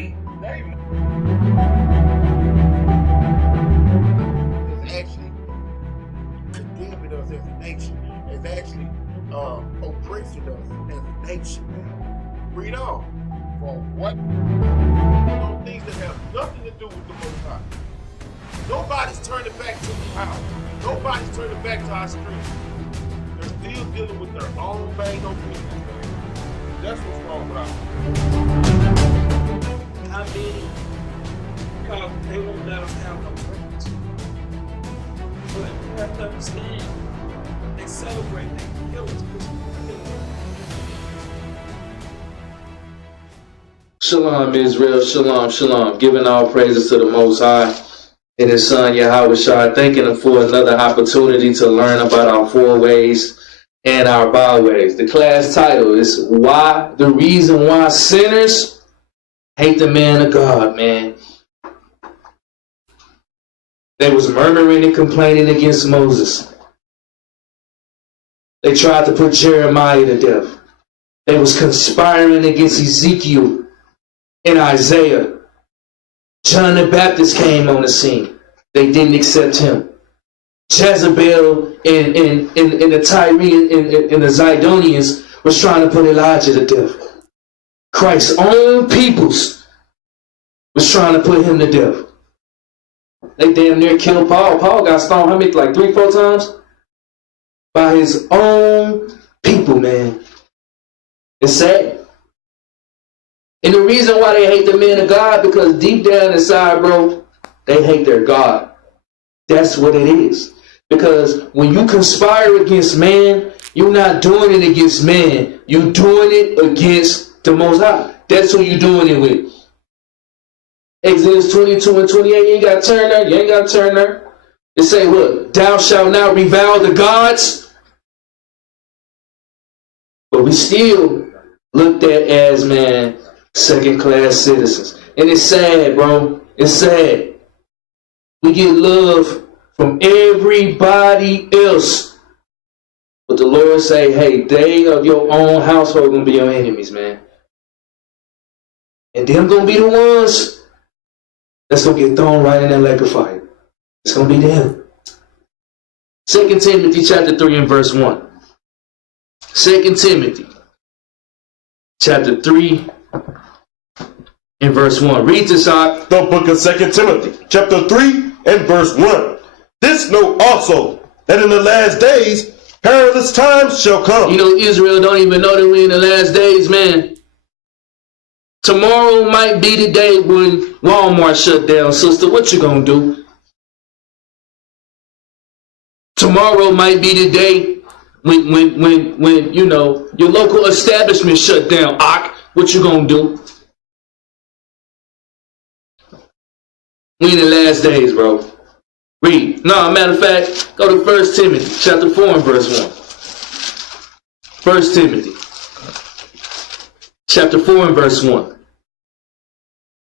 Nobody is actually condemning us as a nation, is actually oppressing us as a nation, man. Read on. For what? Those things that have nothing to do with the Most High. Nobody's turning back to the power. Nobody's turning back to our strength. They're still dealing with their own main opinions, man. That's what's wrong with us. How many? Because they won't let us have no friends. But you have to understand, they celebrate, they kill us. Shalom, Israel. Shalom, shalom. Giving all praises to the Most High and His Son, Yahweh Shai. Thanking Him for another opportunity to learn about our four ways and our byways. The class title is Why the Reason Why Sinners Hate the Man of God, man. They was murmuring and complaining against Moses. They tried to put Jeremiah to death. They was conspiring against Ezekiel and Isaiah. John the Baptist came on the scene. They didn't accept him. Jezebel and the Tyre and the Zidonians was trying to put Elijah to death. Christ's own peoples was trying to put him to death. They damn near killed Paul. Paul got stoned, how many, like 3-4 times? By his own people, man. It's sad. And the reason why they hate the men of God, because deep down inside, bro, they hate their God. That's what it is. Because when you conspire against man, you're not doing it against man. You're doing it against the Most High. That's who you're doing it with. Exodus 22 and 28, you ain't got to turn there. You ain't got to turn there. It say, look, thou shalt not revile the gods. But we still looked at as, man, second-class citizens. And it's sad, bro. It's sad. We get love from everybody else. But the Lord say, hey, they of your own household gonna be your enemies, man. And them gonna be the ones that's gonna get thrown right in that lake of fire. It's gonna be them. 2 Timothy chapter 3 and verse 1. 2 Timothy chapter 3 and verse 1. Read this out. The book of 2 Timothy, chapter 3 and verse 1. This know also, that in the last days perilous times shall come. You know, Israel don't even know that we're in the last days, man. Tomorrow might be the day when Walmart shut down, sister. What you gonna do? Tomorrow might be the day when you know your local establishment shut down. What you gonna do? We in the last days, bro. Read. No, matter of fact, go to 1 Timothy chapter 4 and verse 1. 1 Timothy chapter 4 and verse 1.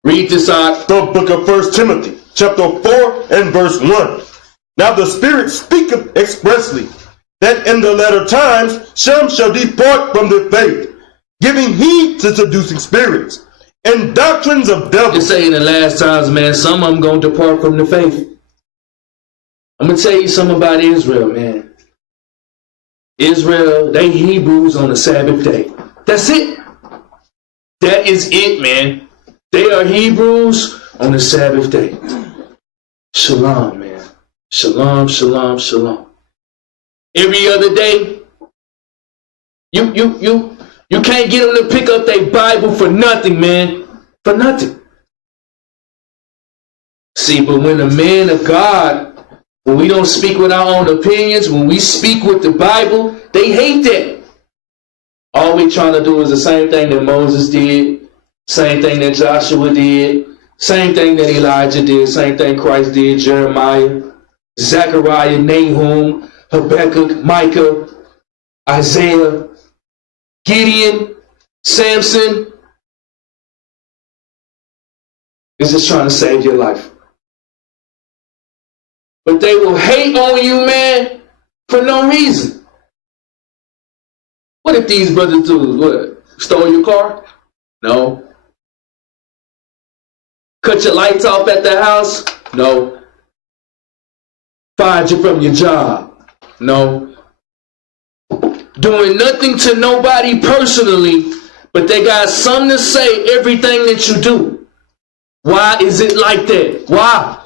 Read this out. The book of 1 Timothy, chapter 4 and verse 1. Now the Spirit speaketh expressly, that in the latter times some shall depart from the faith, giving heed to seducing spirits and doctrines of devils. It say in the last times, man, some of them gonna depart from the faith. I'm gonna tell you something about Israel, man. Israel, they Hebrews on the Sabbath day. That's it. That is it, man. They are Hebrews on the Sabbath day. Shalom, man. Shalom, shalom, shalom. Every other day, you can't get them to pick up their Bible for nothing, man. For nothing. See, but when the man of God, when we don't speak with our own opinions, when we speak with the Bible, they hate that. All we trying to do is the same thing that Moses did, same thing that Joshua did, same thing that Elijah did, same thing Christ did, Jeremiah, Zechariah, Nahum, Habakkuk, Micah, Isaiah, Gideon, Samson. It's just trying to save your life. But they will hate on you, man, for no reason. What if these brothers do? What? Stole your car? No. Cut your lights off at the house? No. Fired you from your job? No. Doing nothing to nobody personally, but they got something to say everything that you do. Why is it like that? Why?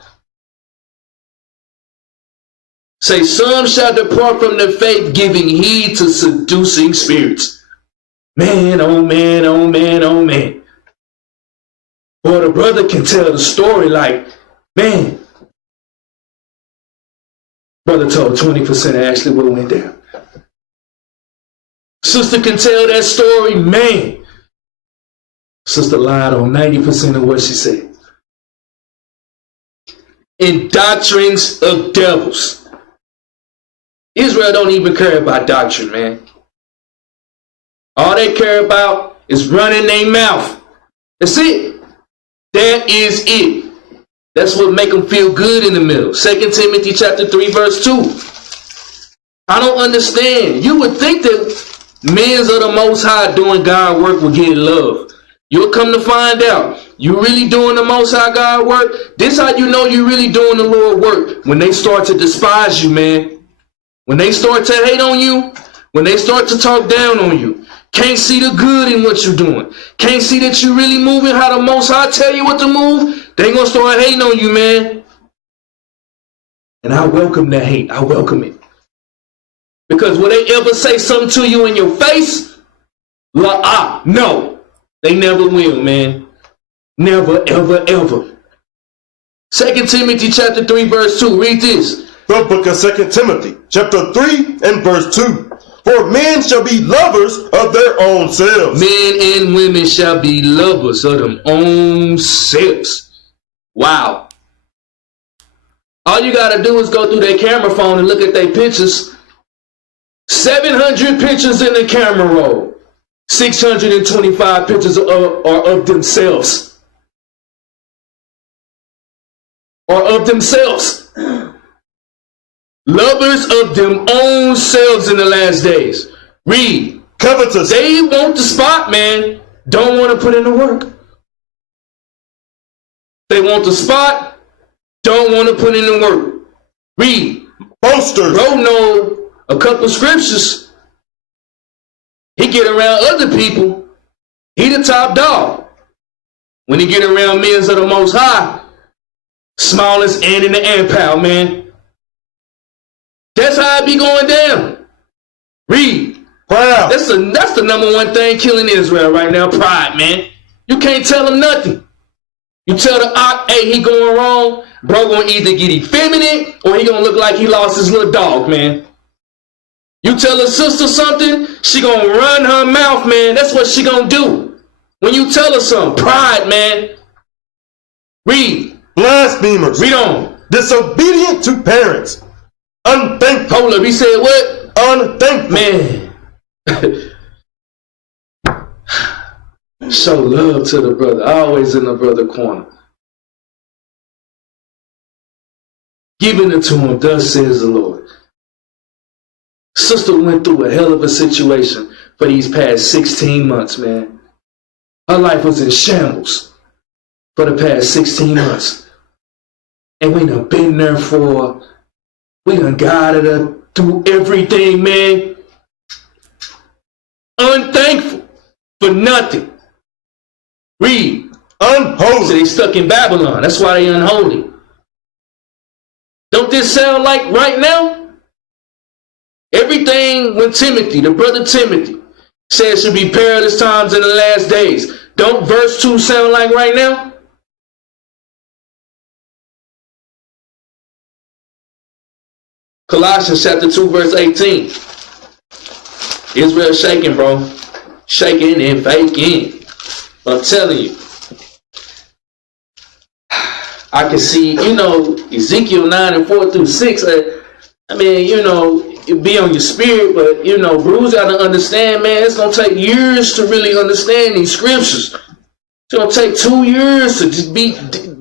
Say, some shall depart from the faith, giving heed to seducing spirits. Man, oh man, oh man, oh man. Boy, the brother can tell the story like, man, brother told 20% of Ashley what went down. Sister can tell that story, man. Sister lied on 90% of what she said. In doctrines of devils. Israel don't even care about doctrine, man. All they care about is running their mouth. That's it. That is it. That's what make them feel good in the middle. 2 Timothy chapter 3, verse 2. I don't understand. You would think that men of the Most High doing God work will get love. You'll come to find out. You really doing the Most High God work? This how you know you really doing the Lord work. When they start to despise you, man. When they start to hate on you, when they start to talk down on you, can't see the good in what you're doing, can't see that you're really moving how the Most High tell you what to move, they gonna start hating on you, man. And I welcome that hate. I welcome it. Because will they ever say something to you in your face? No. They never will, man. Never, ever, ever. 2 Timothy chapter 3, verse 2. Read this. The book of 2 Timothy, chapter 3 and verse 2. For men shall be lovers of their own selves. Men and women shall be lovers of them own selves. Wow. All you got to do is go through their camera phone and look at their pictures. 700 pictures in the camera roll. 625 pictures are of themselves. Or of themselves. Lovers of them own selves in the last days. Read. Covetous. They want the spot, man. Don't want to put in the work. They want the spot. Don't want to put in the work. Read. Boasters. Bro know a couple scriptures. He get around other people. He the top dog. When he get around men of the Most High, smallest ant in the ant pile, man. That's how it be going down. Read. Proud. That's the number one thing killing Israel right now. Pride, man. You can't tell him nothing. You tell the ox, hey, he going wrong. Bro gonna either get effeminate or he gonna look like he lost his little dog, man. You tell a sister something, she gonna run her mouth, man. That's what she gonna do. When you tell her something, pride, man. Read. Blasphemers. Read on. Disobedient to parents. Unthankful. Hold up, he said what? Unthankful. Man. Show love to the brother. Always in the brother corner. Giving it to him, thus says the Lord. Sister went through a hell of a situation for these past 16 months, man. Her life was in shambles for the past 16 months. And we done been there for, we done guided her through everything, man. Unthankful for nothing. Read. Unholy. So they stuck in Babylon. That's why they unholy. Don't this sound like right now? Everything when Timothy, the brother Timothy, says should be perilous times in the last days. Don't verse 2 sound like right now? Colossians chapter 2 verse 18. Israel shaking, bro. Shaking and faking. But I'm telling you. I can see, Ezekiel 9 and 4 through 6. I mean, it be on your spirit, but, Bruce got to understand, man, it's going to take years to really understand these scriptures. It's going to take 2 years to just be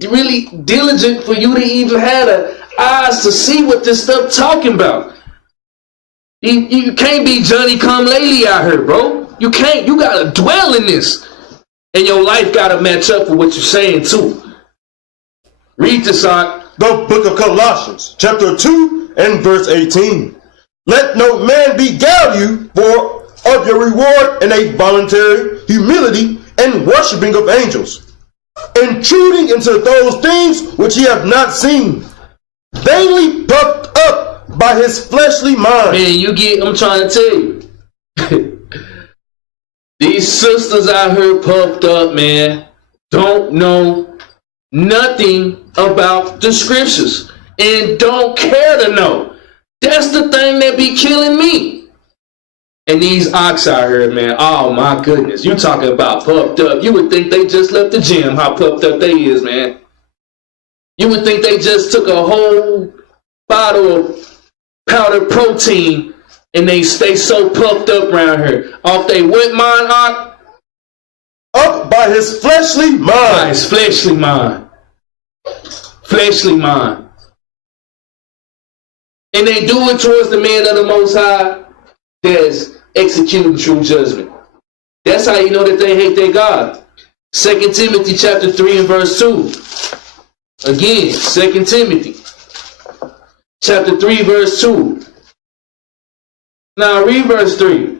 really diligent for you to even have the eyes to see what this stuff talking about. You can't be Johnny come lately out here, bro. You can't. You got to dwell in this. And your life got to match up with what you're saying, too. Read this out. The book of Colossians, chapter 2 and verse 18. Let no man beguile you for of your reward in a voluntary humility and worshiping of angels, intruding into those things which ye have not seen, vainly puffed up by his fleshly mind. Man, I'm trying to tell you. These sisters out here puffed up, man, don't know nothing about the scriptures and don't care to know. That's the thing that be killing me. And these ox out here, man, oh my goodness, you talking about puffed up. You would think they just left the gym, how puffed up they is, man. You would think they just took a whole bottle of powdered protein and they stay so puffed up around here. Off they what mind, Ox? Up by his fleshly mind. By his fleshly mind. Fleshly mind. And they do it towards the man of the Most High that's executing true judgment. That's how you know that they hate their God. 2 Timothy chapter 3 and verse 2. Again, 2 Timothy chapter 3 verse 2. Now read verse 3.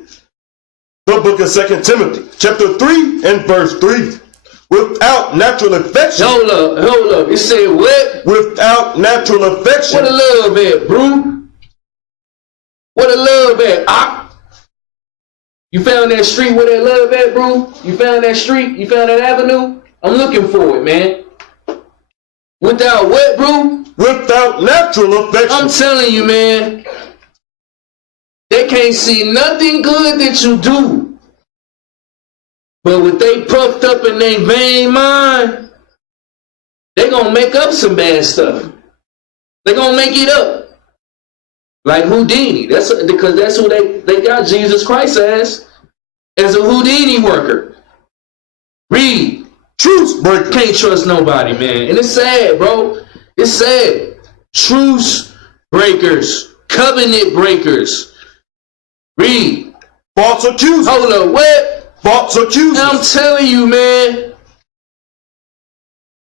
The book of 2 Timothy chapter 3 and verse 3. Without natural affection. Hold up. It said what? Without natural affection. What a love at, bro? What a love at? Ah. You found that street where that love at, bro? You found that street? You found that avenue? I'm looking for it, man. Without what, bro? Without natural affection. I'm telling you, man. They can't see nothing good that you do. But with they puffed up in their vain mind, they gonna make up some bad stuff. They gonna make it up. Like Houdini. That's because that's who they got Jesus Christ as a Houdini worker. Read. Truce breaker. Can't trust nobody, man. And it's sad, bro. It's sad. Truce breakers. Covenant breakers. Read. False accusers. Hold up, what? False accusers. I'm telling you, man.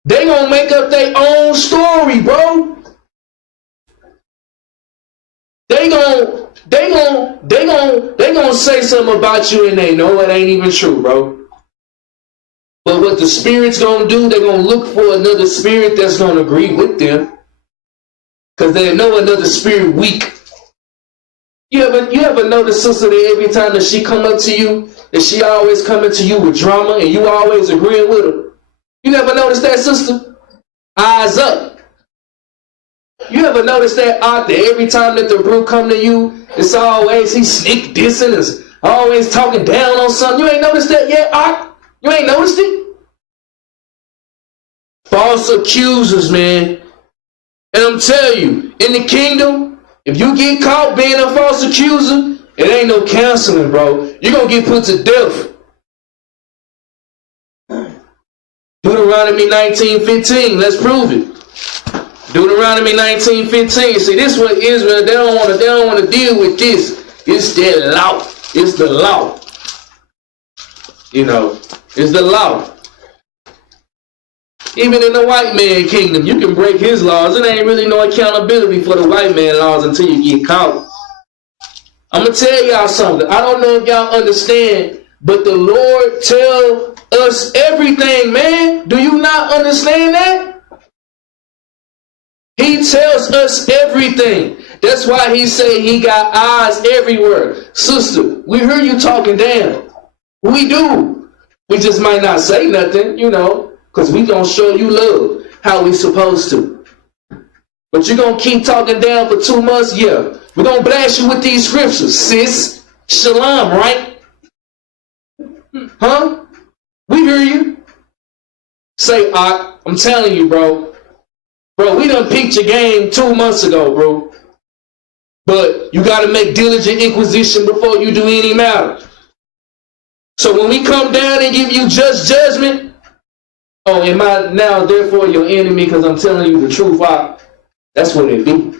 They gonna make up their own story, bro. They gonna say something about you and they know it ain't even true, bro. But what the spirit's gonna do, they're gonna look for another spirit that's gonna agree with them. Cause they know another spirit weak. You ever notice, sister, that every time that she come up to you, that she always coming to you with drama and you always agreeing with her? You never notice that, sister? Eyes up. You ever notice that out there every time that the brew come to you, it's always he sneak dissing, is always talking down on something. You ain't noticed that yet, Art? You ain't noticed it? False accusers, man. And I'm telling you, in the kingdom, if you get caught being a false accuser, it ain't no counseling, bro. You're going to get put to death. Deuteronomy 19:15. Let's prove it. Deuteronomy 19:15. See, this is what Israel, they don't want to deal with this. It's their law. It's the law. You know, it's the law. Even in the white man kingdom, you can break his laws. It ain't really no accountability for the white man laws until you get caught. I'm going to tell y'all something. I don't know if y'all understand, but the Lord tell us everything, man. Do you not understand that? He tells us everything. That's why he say he got eyes everywhere. Sister, we hear you talking down. We do. We just might not say nothing, you know, because we gonna show you love how we supposed to. But you gonna keep talking down for 2 months? Yeah. We're gonna blast you with these scriptures, sis. Shalom, right? Huh? We hear you. Say, I'm telling you, bro. Bro, we done peaked your game 2 months ago, bro. But you got to make diligent inquisition before you do any matter. So when we come down and give you just judgment, oh, am I now therefore your enemy because I'm telling you the truth? That's what it be.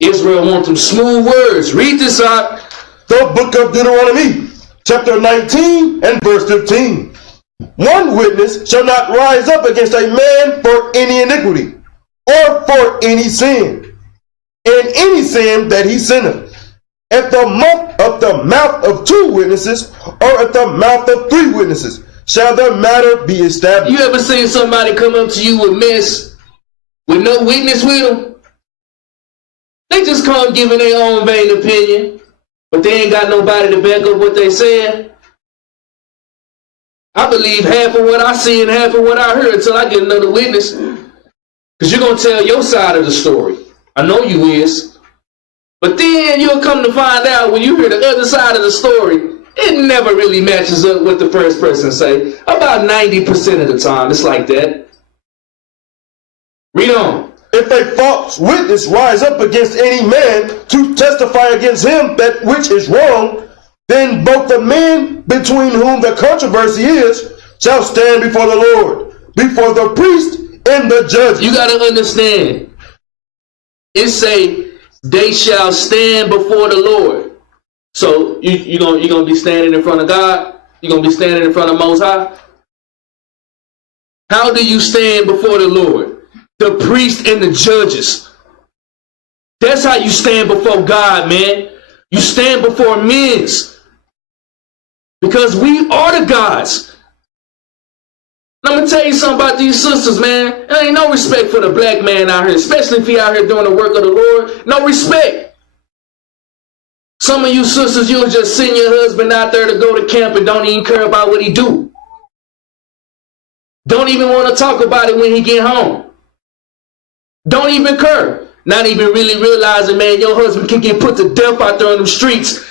Israel want them smooth words. Read this out. The book of Deuteronomy, chapter 19 and verse 15. One witness shall not rise up against a man for any iniquity, or for any sin, and any sin that he sinneth. At the mouth of two witnesses, or at the mouth of three witnesses, shall the matter be established. You ever seen somebody come up to you with mess with no witness with them? They just come giving their own vain opinion, but they ain't got nobody to back up what they saying. I believe half of what I see and half of what I heard until I get another witness. Because you're going to tell your side of the story. I know you is. But then you'll come to find out when you hear the other side of the story, it never really matches up what the first person say. About 90% of the time, it's like that. Read on. If a false witness rise up against any man to testify against him that which is wrong, then both the men between whom the controversy is shall stand before the Lord, before the priest and the judge. You got to understand. It say, they shall stand before the Lord. So you're gonna be standing in front of God? You're going to be standing in front of Most High? How do you stand before the Lord? The priest and the judges. That's how you stand before God, man. You stand before men's. Because we are the gods. And I'm going to tell you something about these sisters, man. There ain't no respect for the black man out here, especially if he out here doing the work of the Lord. No respect. Some of you sisters, you'll just send your husband out there to go to camp and don't even care about what he do. Don't even want to talk about it when he get home. Don't even care. Not even really realizing, man, your husband can get put to death out there on the streets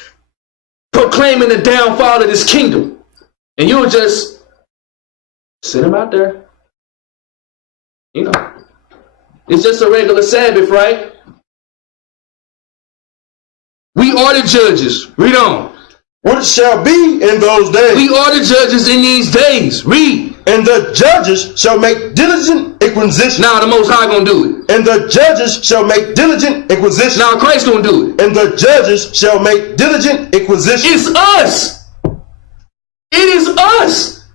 proclaiming the downfall of this kingdom. And you'll just sit him out there. You know, it's just a regular Sabbath, right? We are the judges. Read on. What shall be in those days? We are the judges in these days. Read. And the judges shall make diligent inquisition. Now the Most High gonna do it. And the judges shall make diligent inquisition. Now Christ gonna do it. And the judges shall make diligent inquisition. It's us. It is us.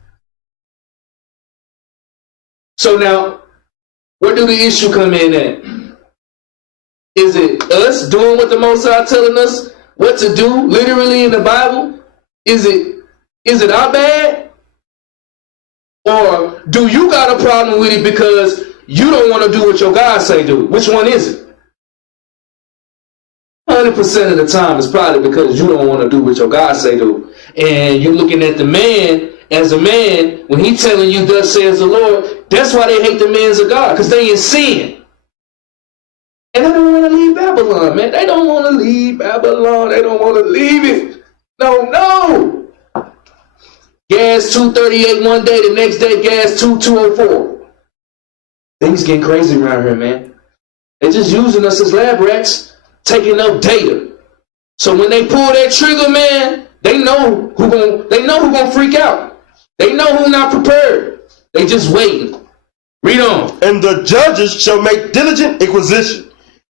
So now, where do the issue come in at? Is it us doing what the Most High telling us what to do, literally in the Bible? Is it our bad? Or do you got a problem with it because you don't want to do what your God say do? Which one is it? 100% of the time it's probably because you don't want to do what your God say do. And you're looking at the man as a man, when he telling you thus says the Lord, that's why they hate the men of God, because they in sin. And they don't want to leave Babylon, man. They don't want to leave Babylon. They don't want to leave it. No. Gas 238 one day, the next day gas 204. Things getting crazy around here, man. They're just using us as lab rats, taking up data. So when they pull that trigger, man, they know who gonna freak out. They know who not prepared. They just waiting. Read on. And the judges shall make diligent inquisition.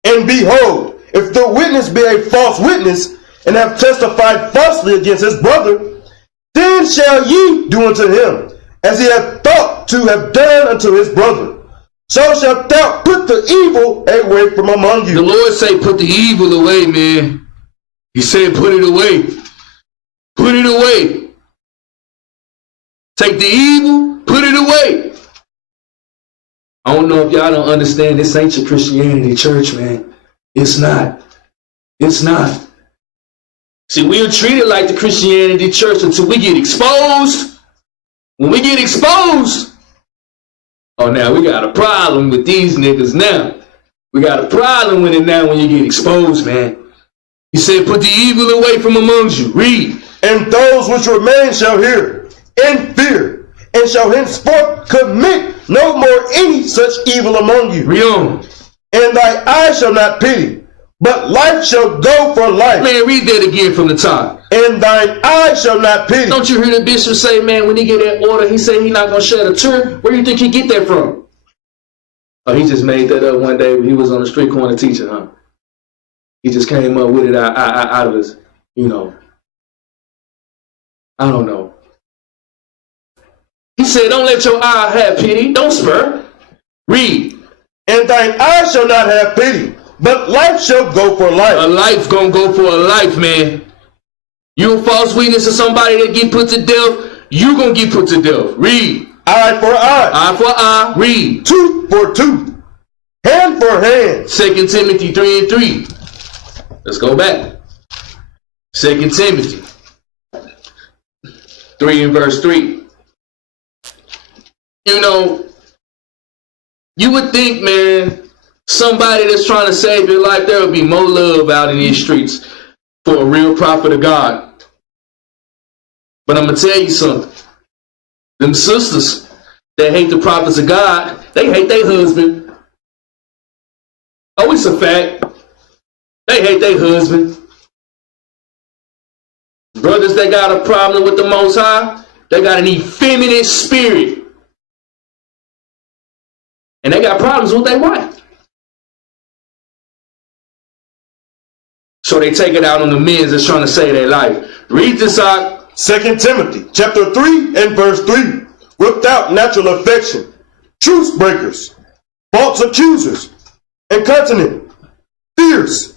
And behold, if the witness be a false witness, and have testified falsely against his brother, then shall ye do unto him as he hath thought to have done unto his brother. So shalt thou put the evil away from among you. The Lord say, put the evil away, man. He said, put it away. Put it away. Take the evil, put it away. I don't know if y'all don't understand, this ain't your Christianity church, man. It's not. It's not. See, we're treated like the Christianity church until we get exposed. When we get exposed, oh, now we got a problem with these niggas now. We got a problem with it now when you get exposed, man. He said, put the evil away from amongst you. Read. And those which remain shall hear and fear, and shall henceforth commit no more any such evil among you. Read on. And thy eye shall not pity, but life shall go for life. Man, read that again from the top. And thine eye shall not pity. Don't you hear the bishop say, man, when he get that order, he said he not going to shed a tear? Where do you think he get that from? Oh, he just made that up one day when he was on the street corner teaching, huh? He just came up with it out of his, I don't know. He said, don't let your eye have pity. Don't spur. Read. And thine eye shall not have pity, but life shall go for life. A life gonna go for a life, man. You a false witness to somebody that get put to death, you gonna get put to death. Read. Eye for eye. Eye for eye. Read. Tooth for tooth. Hand for hand. 2 Timothy 3:3. Let's go back. 2 Timothy 3:3. You know, you would think, man, somebody that's trying to save your life, there would be more love out in these streets for a real prophet of God. But I'm going to tell you something. Them sisters that hate the prophets of God, they hate their husband. Oh, it's a fact. They hate their husband. Brothers that got a problem with the Most High, they got an effeminate spirit. And they got problems with their wife. So they take it out on the men that's trying to save their life. Read this out. 2 Timothy chapter 3:3. Without natural affection, truce breakers, false accusers, incontinent, fierce,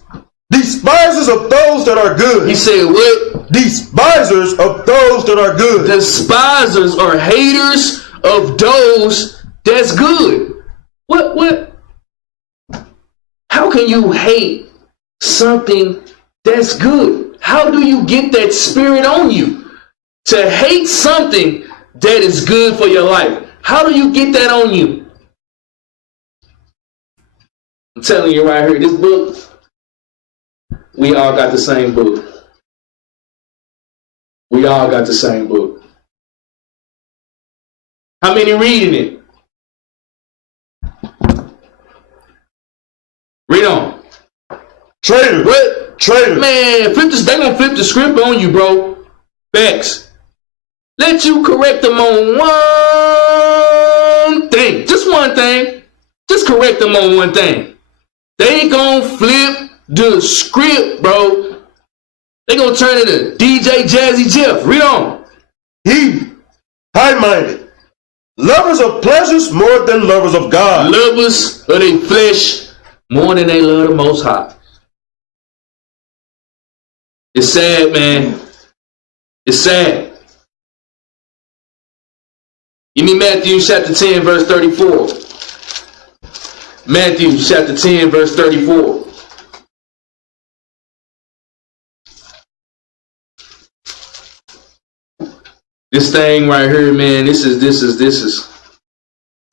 despisers of those that are good. He said what? Despisers of those that are good. Despisers or haters of those that's good. What? How can you hate something that's good? How do you get that spirit on you to hate something that is good for your life? How do you get that on you? I'm telling you right here, this book, we all got the same book. We all got the same book. How many reading it? Read on. Traitor. What? Traitor. Man, they gonna flip the script on you, bro. Facts. Let you correct them on one thing. Just one thing. Just correct them on one thing. They ain't gonna flip the script, bro. They gonna turn into DJ Jazzy Jeff. Read on. He, high-minded, lovers of pleasures more than lovers of God. Lovers of their flesh more than they love the Most High. It's sad, man. It's sad. Give me Matthew chapter 10, verse 34. Matthew chapter 10, verse 34. This thing right here, man, this is.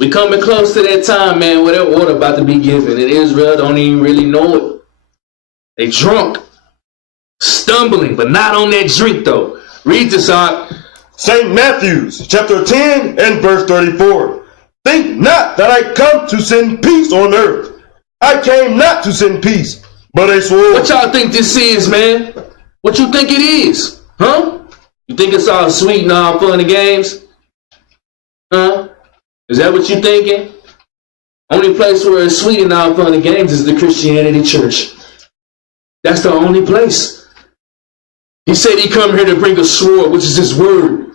We coming close to that time, man, where that order about to be given, and Israel don't even really know it. They drunk, stumbling, but not on that drink, though. Read this out. St. Matthew's chapter 10 and verse 34. Think not that I come to send peace on earth. I came not to send peace, but a sword. What y'all think this is, man? What you think it is? Huh? You think it's all sweet and all fun and games? Huh? Is that what you thinking? Only place where it's sweet and all fun and games is the Christianity church. That's the only place. He said he come here to bring a sword, which is his word.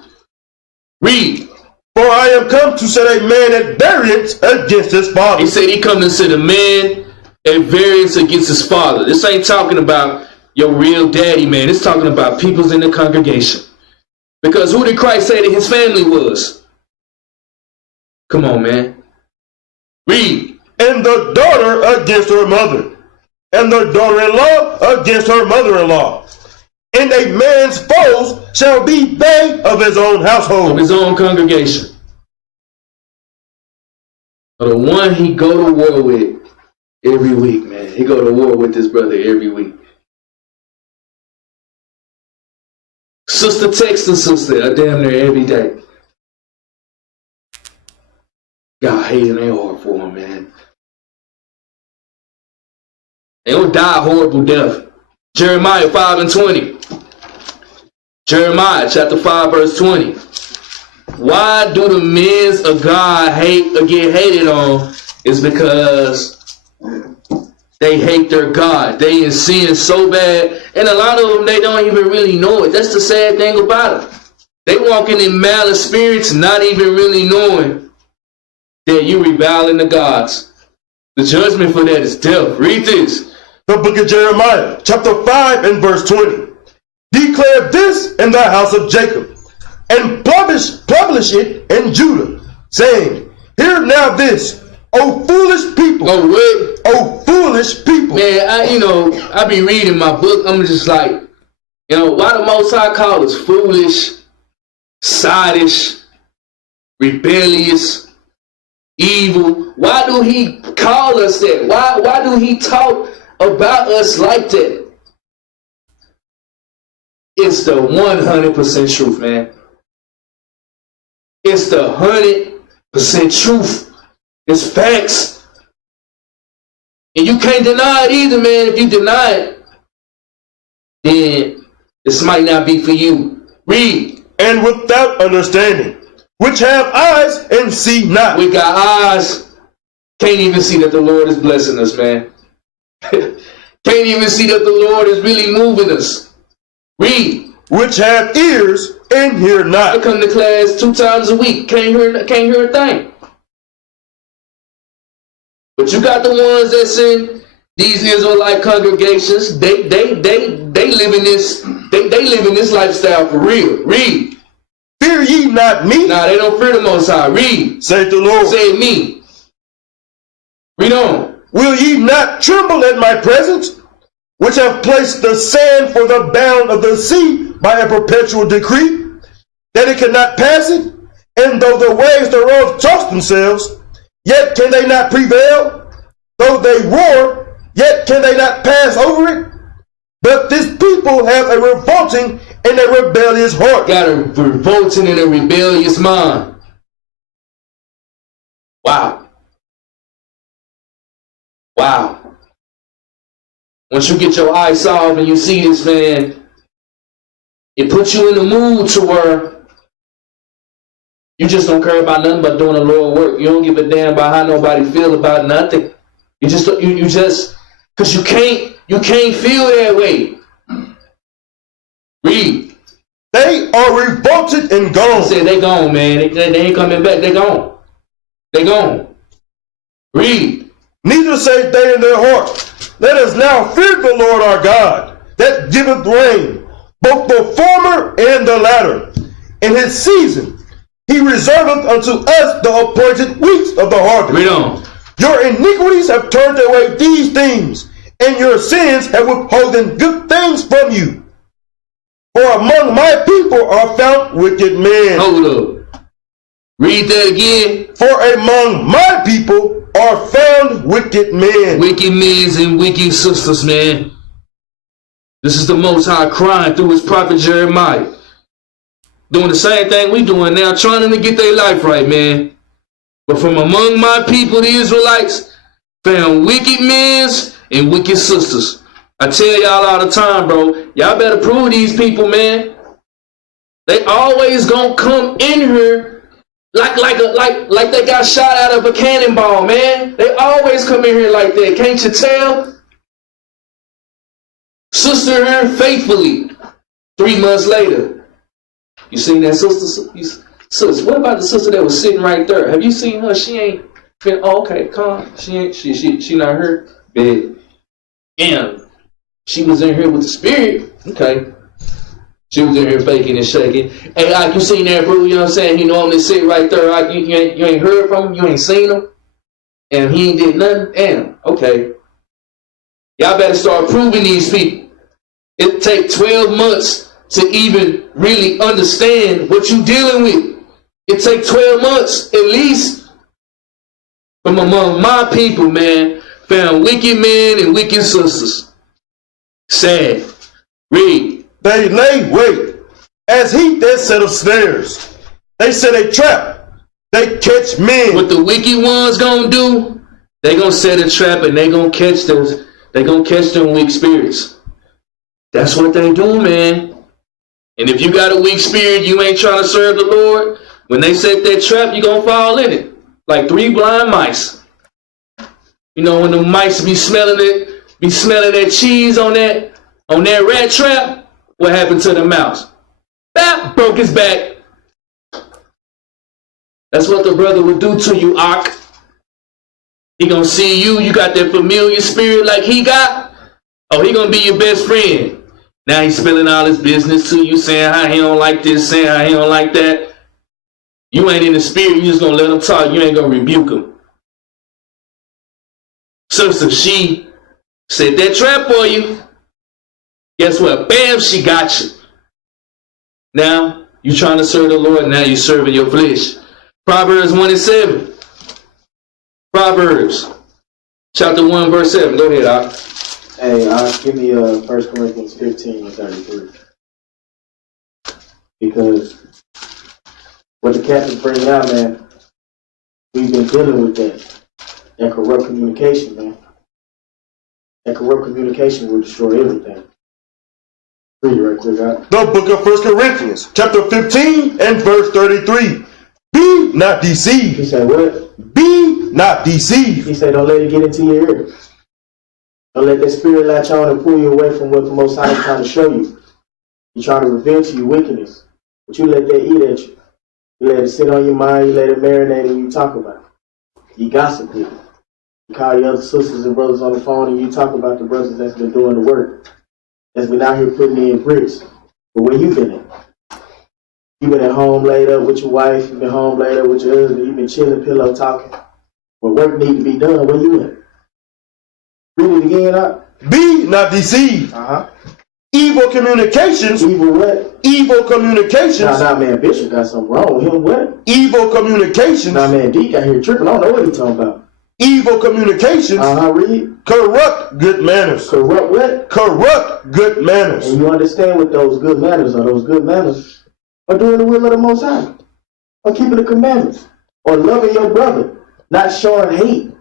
Read. For I am come to set a man at variance against his father. He said he come to set a man at variance against his father. This ain't talking about your real daddy, man. It's talking about peoples in the congregation. Because who did Christ say that his family was? Come on, man. Read. And the daughter against her mother, and the daughter-in-law against her mother-in-law. And a man's foes shall be they of his own household. Of his own congregation. The one he go to war with every week, man. He go to war with his brother every week. Sister texting sister damn near every day. God hating their heart for him, man. They don't die a horrible death. Jeremiah 5:20. Jeremiah chapter 5 verse 20. Why do the men of God get hated on? Is because they hate their God. They in sin so bad. And a lot of them, they don't even really know it. That's the sad thing about it. They walking in malice spirits, not even really knowing that you reviling the gods. The judgment for that is death. Read this. The book of Jeremiah, chapter 5 and verse 20. Declare this in the house of Jacob, and publish it in Judah, saying, hear now this, O foolish people. Oh, what? O foolish people. Man, I be reading my book. I'm just like, why the Most High call us foolish, sottish, rebellious, evil? Why do he call us that? Why do he talk about us like that? It's the 100% truth, man. It's the 100% truth. It's facts. And you can't deny it either, man. If you deny it, then this might not be for you. Read. And without understanding, which have eyes and see not. We got eyes, can't even see that the Lord is blessing us, man. Can't even see that the Lord is really moving us. Read. Which have ears and hear not. I come to class 2 times a week, can't hear a thing. But you got the ones that's in these Israelite congregations. They live in this. They live in this lifestyle for real. Read. Fear ye not me? Nah, they don't fear the Most High. Read. Saith the Lord. Say me. Read on. Will ye not tremble at my presence, which have placed the sand for the bound of the sea by a perpetual decree, that it cannot pass it? And though the waves thereof toss themselves, yet can they not prevail? Though they roar, yet can they not pass over it? But this people have a revolting and a rebellious heart. Got a revolting and a rebellious mind. Wow. Wow. Once you get your eyes off and you see this, man, it puts you in the mood to where you just don't care about nothing but doing the Lord work. You don't give a damn about how nobody feel about nothing. You just because you can't feel that way. Read. They are revolted and gone. Said they gone, man. They ain't coming back. They gone. They gone. Read. Neither say they in their heart, let us now fear the Lord our God, that giveth rain, both the former and the latter. In his season he reserveth unto us the appointed weeks of the harvest. Read on. Your iniquities have turned away these things, and your sins have withholden good things from you. For among my people are found wicked men. Hold up. Read that again. For among my people are found wicked men. Wicked men and wicked sisters, man. This is the Most High crying through his prophet Jeremiah. Doing the same thing we doing now, trying to get their life right, man. But from among my people, the Israelites, found wicked men and wicked sisters. I tell y'all all the time, bro, y'all better prove these people, man. They always gonna come in here like they got shot out of a cannonball, man. They always come in here like that. Can't you tell? Sister here faithfully. 3 months later. You seen that sister? Sis, what about the sister that was sitting right there? Have you seen her? She ain't been, oh, okay, calm. She ain't, she not her. Big. Damn. She was in here with the spirit. Okay. She was in here faking and shaking. Hey, Ike, you seen that, bro? You know what I'm saying? He normally sit right there. Ike, you ain't heard from him. You ain't seen him. And he ain't did nothing. Damn. Okay. Y'all better start proving these people. It take 12 months to even really understand what you dealing with. It take 12 months at least. From among my people, man, found wicked men and wicked sisters. Sad. Read. They lay wait as he that set of snares. They set a trap. They catch men. What the wicked ones gonna do? They gonna set a trap and they gonna catch those. They gonna catch them weak spirits. That's what they do, man. And if you got a weak spirit, you ain't trying to serve the Lord. When they set that trap, you gonna fall in it. Like 3 blind mice. You know, when the mice be smelling that cheese on that rat trap, what happened to the mouse? Bap, broke his back. That's what the brother would do to you, Ak. He gonna see you, you got that familiar spirit like he got. Oh, he gonna be your best friend. Now he's spilling all his business to you, saying how he don't like this, saying how he don't like that. You ain't in the spirit, you just gonna let him talk, you ain't gonna rebuke him. Sister, she set that trap for you. Guess what? Bam, she got you. Now, you trying to serve the Lord, now you're serving your flesh. Proverbs 1:7. Proverbs chapter 1, verse 7. Go ahead, Ak. Hey, give me 1 Corinthians 15:33. Because what the captain's bringing out, man, we've been dealing with that corrupt communication, man. That corrupt communication will destroy everything. Read it right quick, Ak. The book of 1 Corinthians, chapter 15 and verse 33. Be not deceived. He said, what? Be not deceived. He said, don't let it get into your ear. Don't let that spirit latch on and pull you away from what the Most High is trying to show you. He's trying to reveal to you wickedness. But you let that eat at you. You let it sit on your mind. You let it marinate and you talk about it. You gossip people. You call your other sisters and brothers on the phone and you talk about the brothers that's been doing the work. That's been out here putting in bricks. But where you been at? You been at home laid up with your wife. You been home laid up with your husband. You been chilling, pillow talking. But work need to be done. Where you at? Read it again, Ak. Be not deceived. Evil communications. Evil what? Evil communications. Nah, man, Bishop got something wrong with him. What? Evil communications. Nah, man, D got here tripping. I don't know what he talking about. Evil communications. Read. Corrupt good manners. Corrupt what? Corrupt good manners. And you understand what those good manners are. Those good manners are doing the will of the Most High. Or keeping the commandments. Or loving your brother. Not showing hate.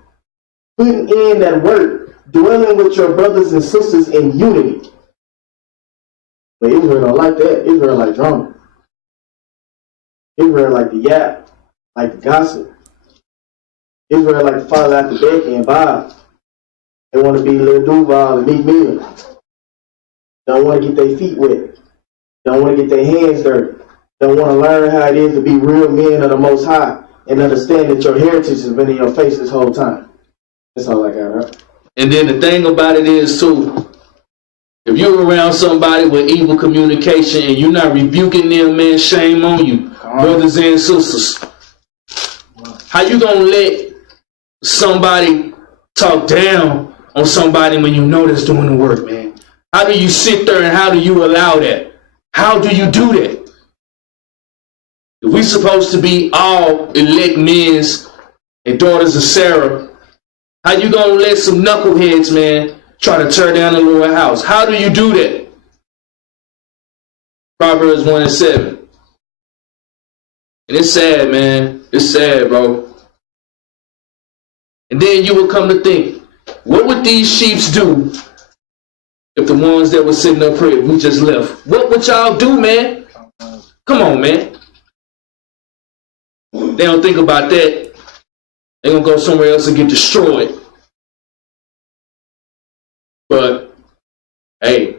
Putting in that work. Dwelling with your brothers and sisters in unity. But Israel don't like that. Israel like drama. Israel like the yap. Like the gossip. Israel like to follow after Becky and Bob. They want to be Lil Duval and Meek Mill. Don't want to get their feet wet. Don't want to get their hands dirty. Don't want to learn how it is to be real men of the Most High and understand that your heritage has been in your face this whole time. That's all I got, right? And then the thing about it is, too, if you're around somebody with evil communication and you're not rebuking them, man, shame on you, brothers and sisters. How you gonna let somebody talk down on somebody when you know that's doing the work, man? How do you sit there and how do you allow that? How do you do that? If we supposed to be all elect men and daughters of Sarah, how you gonna let some knuckleheads, man, try to tear down the Lord's house? How do you do that? Proverbs 1:7. And it's sad, man. It's sad, bro. And then you will come to think, what would these sheeps do if the ones that were sitting up here, we just left? What would y'all do, man? Come on, man. They don't think about that. They're going to go somewhere else and get destroyed. But, hey,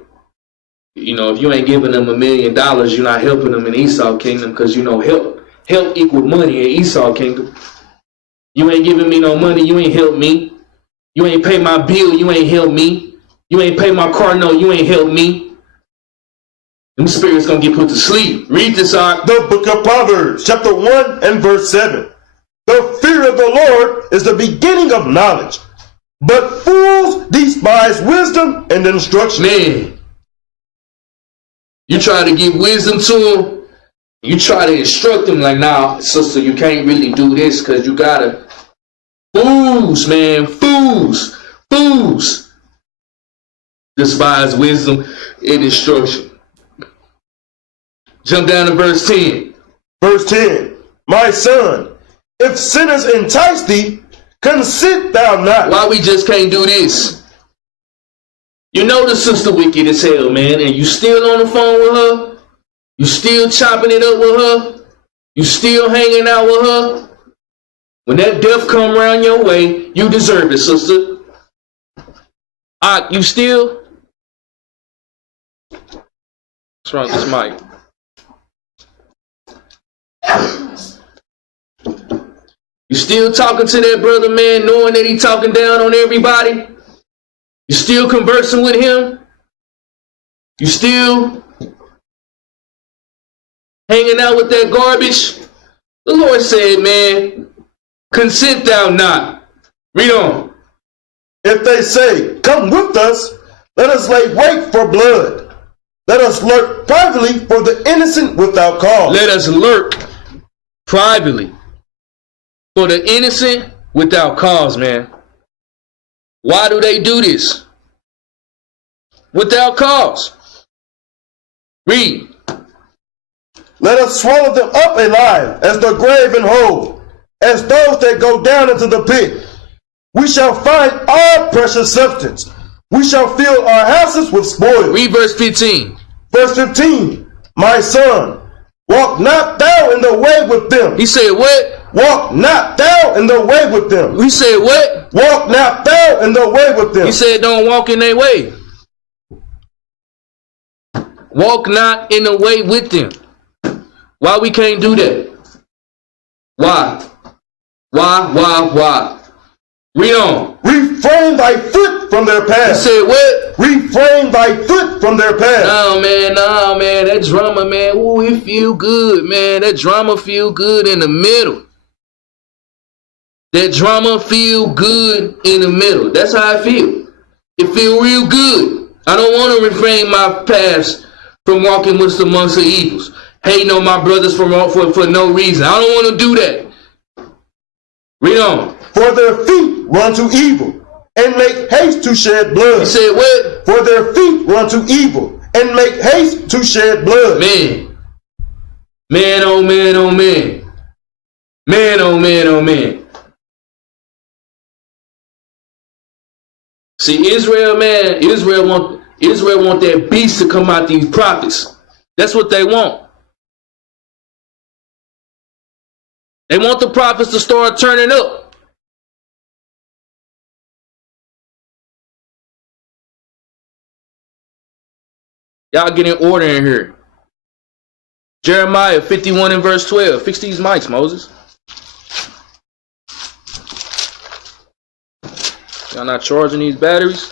you know, if you ain't giving them $1 million, you're not helping them in Esau kingdom, because, you know, help equal money in Esau kingdom. You ain't giving me no money, you ain't help me. You ain't pay my bill, you ain't help me. You ain't pay my car note, you ain't help me. Them spirits going to get put to sleep. Read this out. The book of Proverbs, chapter 1 and verse 7. The fear of the Lord is the beginning of knowledge, but fools despise wisdom and instruction. Man, you try to give wisdom to them, you try to instruct them like, nah, sister, you can't really do this because you gotta. Fools, man, fools despise wisdom and instruction. Jump down to verse 10. Verse 10. My son, if sinners entice thee, consent thou not. Why we just can't do this? You know the sister wicked as hell, man, and you still on the phone with her? You still chopping it up with her? You still hanging out with her? When that death come around your way, you deserve it, sister. You still? What's wrong with this mic? You still talking to that brother, man, knowing that he talking down on everybody? You still conversing with him? You still hanging out with that garbage? The Lord said, man, consent thou not. Read on. If they say, come with us, let us lay wait for blood. Let us lurk privately for the innocent without cause. Let us lurk privately for the innocent without cause, man. Why do they do this? Without cause. Read. Let us swallow them up alive as the grave and whole, as those that go down into the pit. We shall find our precious substance. We shall fill our houses with spoil. Read verse 15. Verse 15. My son, walk not thou in the way with them. He said what? Walk not thou in the way with them. He said what? Walk not thou in the way with them. He said don't walk in their way. Walk not in the way with them. Why we can't do that? Why? Why? Read on. Refrain thy foot from their path. He said what? Refrain thy foot from their path. Nah, man. That drama, man. Ooh, it feel good, man. That drama feel good in the middle. That drama feel good in the middle. That's how I feel. It feel real good. I don't want to refrain my paths from walking with amongst the evils. Hating on my brothers for no reason. I don't want to do that. Read on. For their feet run to evil, and make haste to shed blood. He said what? For their feet run to evil, and make haste to shed blood. Man. Man, oh man, oh man. Man, oh man, oh man. See, Israel, man, Israel want that beast to come out these prophets. That's what they want. They want the prophets to start turning up. Y'all get in order in here. Jeremiah 51 and verse 12. Fix these mics, Moses. Y'all not charging these batteries?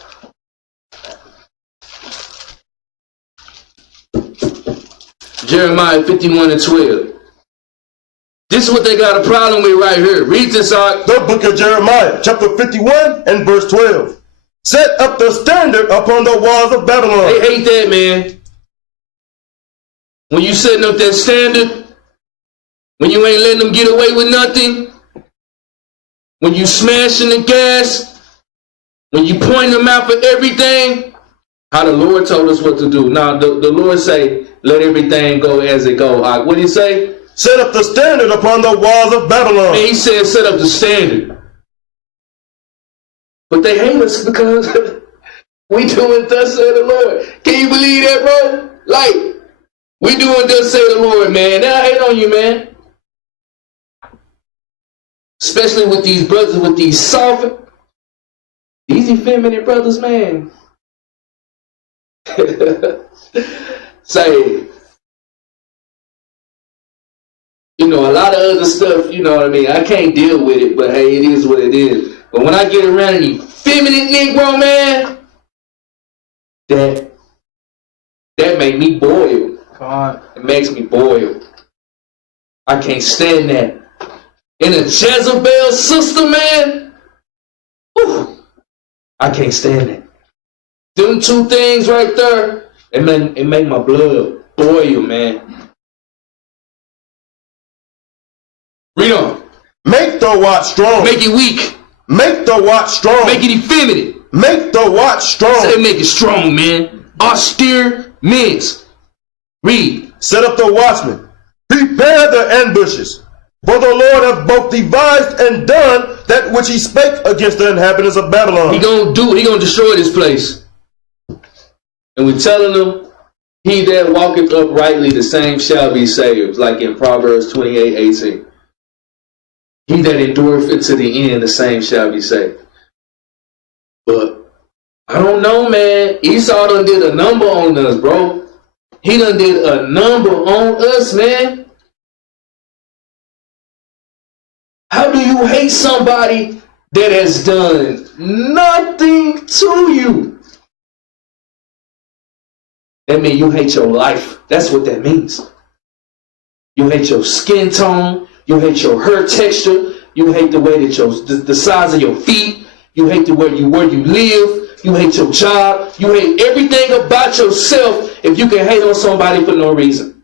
Jeremiah 51 and 12. This is what they got a problem with right here. Read this out. The book of Jeremiah, chapter 51 and verse 12. Set up the standard upon the walls of Babylon. They hate that, man. When you setting up that standard, when you ain't letting them get away with nothing, when you smashing the gas, when you pointing them out for everything, how the Lord told us what to do. Now, the Lord say, let everything go as it go. What did he say? Set up the standard upon the walls of Babylon. Man, he said set up the standard. But they hate us because we doing thus say the Lord. Can you believe that, bro? Like, we doing thus say the Lord, man. They hate on you, man. Especially with these brothers, with these soft, these effeminate brothers, man. Say, you know, a lot of other stuff, you know what I mean? I can't deal with it, but hey, it is what it is. But when I get around an effeminate Negro, man, that make me boil. God, it makes me boil. I can't stand that. In a Jezebel sister, man, whew, I can't stand that. Them two things right there, it make my blood boil, man. Read on. Make the watch strong. Make it weak. Make the watch strong. Make it effeminate. Make the watch strong. Say make it strong, man. Austere men. Read. Set up the watchmen. Prepare the ambushes. For the Lord hath both devised and done that which he spake against the inhabitants of Babylon. He gonna destroy this place. And we're telling them, he that walketh uprightly, the same shall be saved. Like in Proverbs 28:18. He that endureth it to the end, the same shall be saved. But I don't know, man. Esau done did a number on us, bro. He done did a number on us, man. How do you hate somebody that has done nothing to you? That means you hate your life. That's what that means. You hate your skin tone. You hate your hair texture. You hate the way that the size of your feet. You hate where you live. You hate your job. You hate everything about yourself if you can hate on somebody for no reason.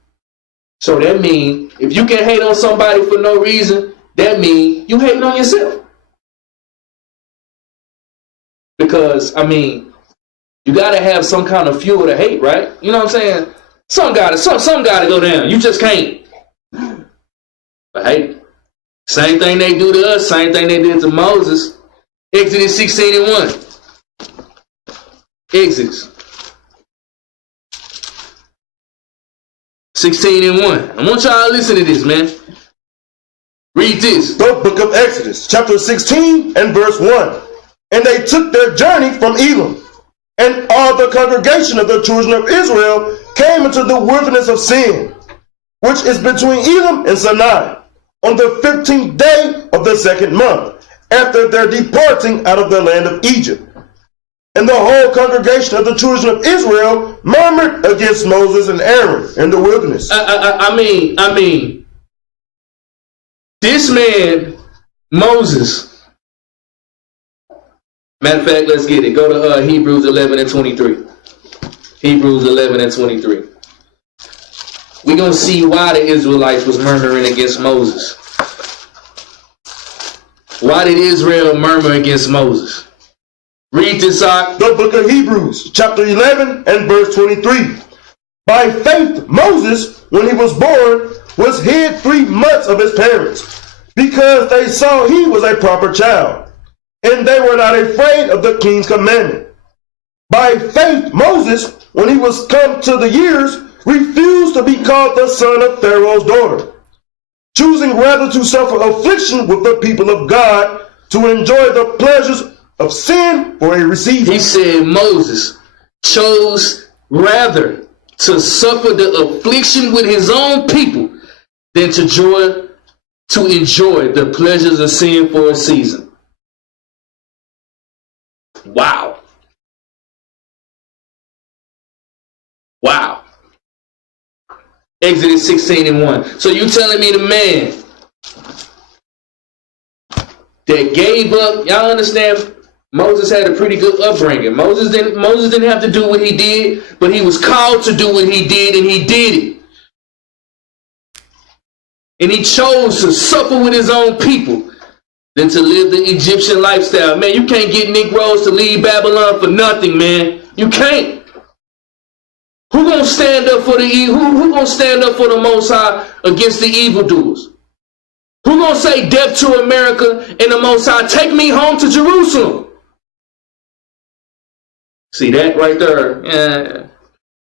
So that means if you can hate on somebody for no reason, that means you hating on yourself. Because, I mean, you got to have some kind of fuel to hate, right? You know what I'm saying? Some gotta go down. You just can't. But hey, same thing they do to us, same thing they did to Moses. Exodus 16:1. Exodus 16:1. I want y'all to listen to this, man. Read this. The book of Exodus, chapter 16 and verse 1. And they took their journey from Elim, and all the congregation of the children of Israel came into the wilderness of Sin, which is between Elim and Sinai, on the 15th day of the second month, after their departing out of the land of Egypt. And the whole congregation of the children of Israel murmured against Moses and Aaron in the wilderness. I mean, this man, Moses. Matter of fact, let's get it. Go to Hebrews 11:23. Hebrews 11:23. We're going to see why the Israelites was murmuring against Moses. Why did Israel murmur against Moses? Read this out. The book of Hebrews, chapter 11 and verse 23. By faith, Moses, when he was born, was hid 3 months of his parents, because they saw he was a proper child, and they were not afraid of the king's commandment. By faith, Moses, when he was come to the years, refused to be called the son of Pharaoh's daughter, choosing rather to suffer affliction with the people of God, to enjoy the pleasures of sin for a receiver. He said Moses chose rather to suffer the affliction with his own people than to enjoy the pleasures of sin for a season. Wow. Wow. Exodus 16:1. So you telling me the man that gave up, y'all understand, Moses had a pretty good upbringing. Moses didn't have to do what he did, but he was called to do what he did, and he did it. And he chose to suffer with his own people than to live the Egyptian lifestyle. Man, you can't get Negroes to leave Babylon for nothing, man. You can't. Who gonna stand up for the evil? Who gonna stand up for the Most High against the evildoers? Who gonna say death to America and the Most High? Take me home to Jerusalem. See that right there? Yeah.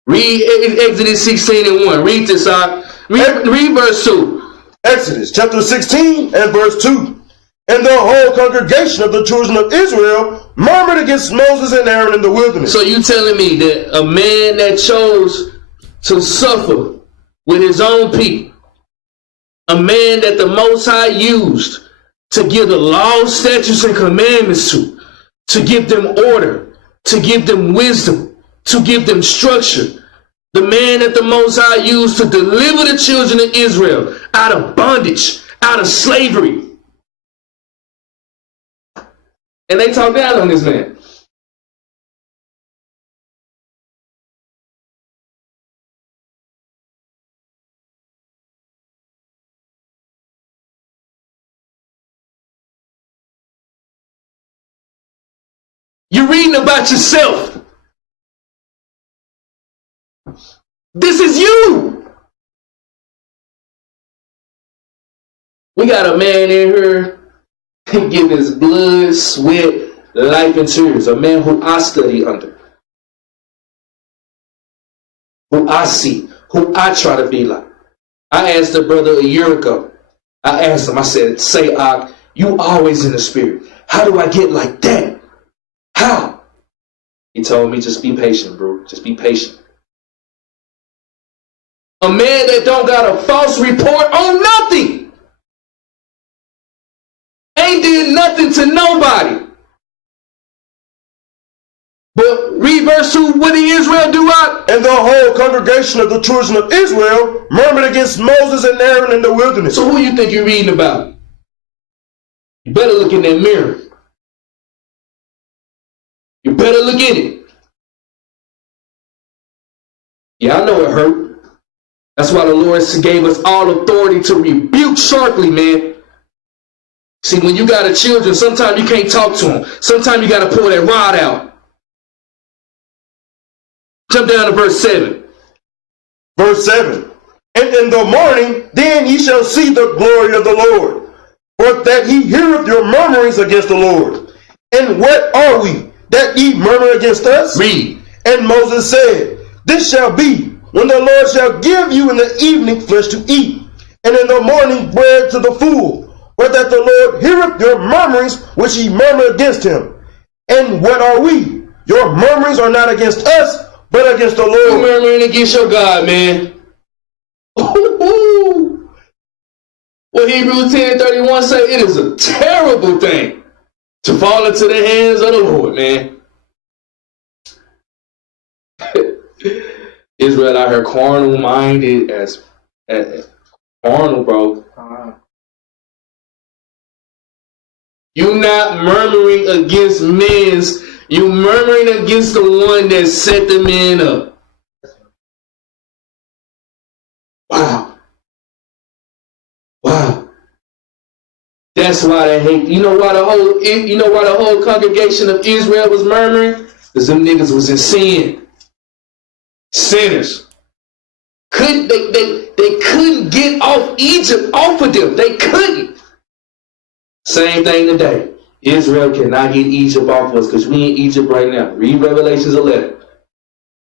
Read Exodus 16:1. Read this out. Read verse 2. Exodus chapter 16 and verse 2. And the whole congregation of the children of Israel murmured against Moses and Aaron in the wilderness. So you telling me that a man that chose to suffer with his own people, a man that the Most High used to give the laws, statutes, and commandments to give them order, to give them wisdom, to give them structure, the man that the Most High used to deliver the children of Israel out of bondage, out of slavery. And they talk down on this man. You're reading about yourself. This is you. We got a man in here give his blood, sweat, life, and tears. A man who I study under, who I see, who I try to be like. I asked the brother a year ago. I asked him, I said, say, you always in the spirit. How do I get like that? How? He told me, just be patient, bro. Just be patient. A man that don't got a false report on nothing. ain't did nothing to nobody. But read verse 2, what did Israel do out? And the whole congregation of the children of Israel murmured against Moses and Aaron in the wilderness. So who you think you're reading about? You better look in that mirror. You better look in it. Yeah, I know it hurt. That's why the Lord gave us all authority to rebuke sharply, man. See, when you got a children, sometimes you can't talk to them. Sometimes you got to pull that rod out. Jump down to verse 7. Verse 7. And in the morning, then ye shall see the glory of the Lord, for that he heareth your murmurings against the Lord. And what are we, that ye murmur against us? Read. And Moses said, this shall be, when the Lord shall give you in the evening flesh to eat, and in the morning bread to the full, for that the Lord heareth your murmurings which ye murmur against him. And what are we? Your murmurings are not against us, but against the Lord. You murmuring against your God, man. What Hebrews 10:31 say, it is a terrible thing to fall into the hands of the Lord, man. Israel out here carnal minded as carnal, bro. You not murmuring against men's, you murmuring against the one that set the men up. Wow. Wow. That's why they hate. You know why the whole congregation of Israel was murmuring? Because them niggas was in sin. Sinners. They couldn't get off Egypt off of them. They couldn't. Same thing today. Israel cannot get Egypt off of us because we in Egypt right now. Read Revelations 11.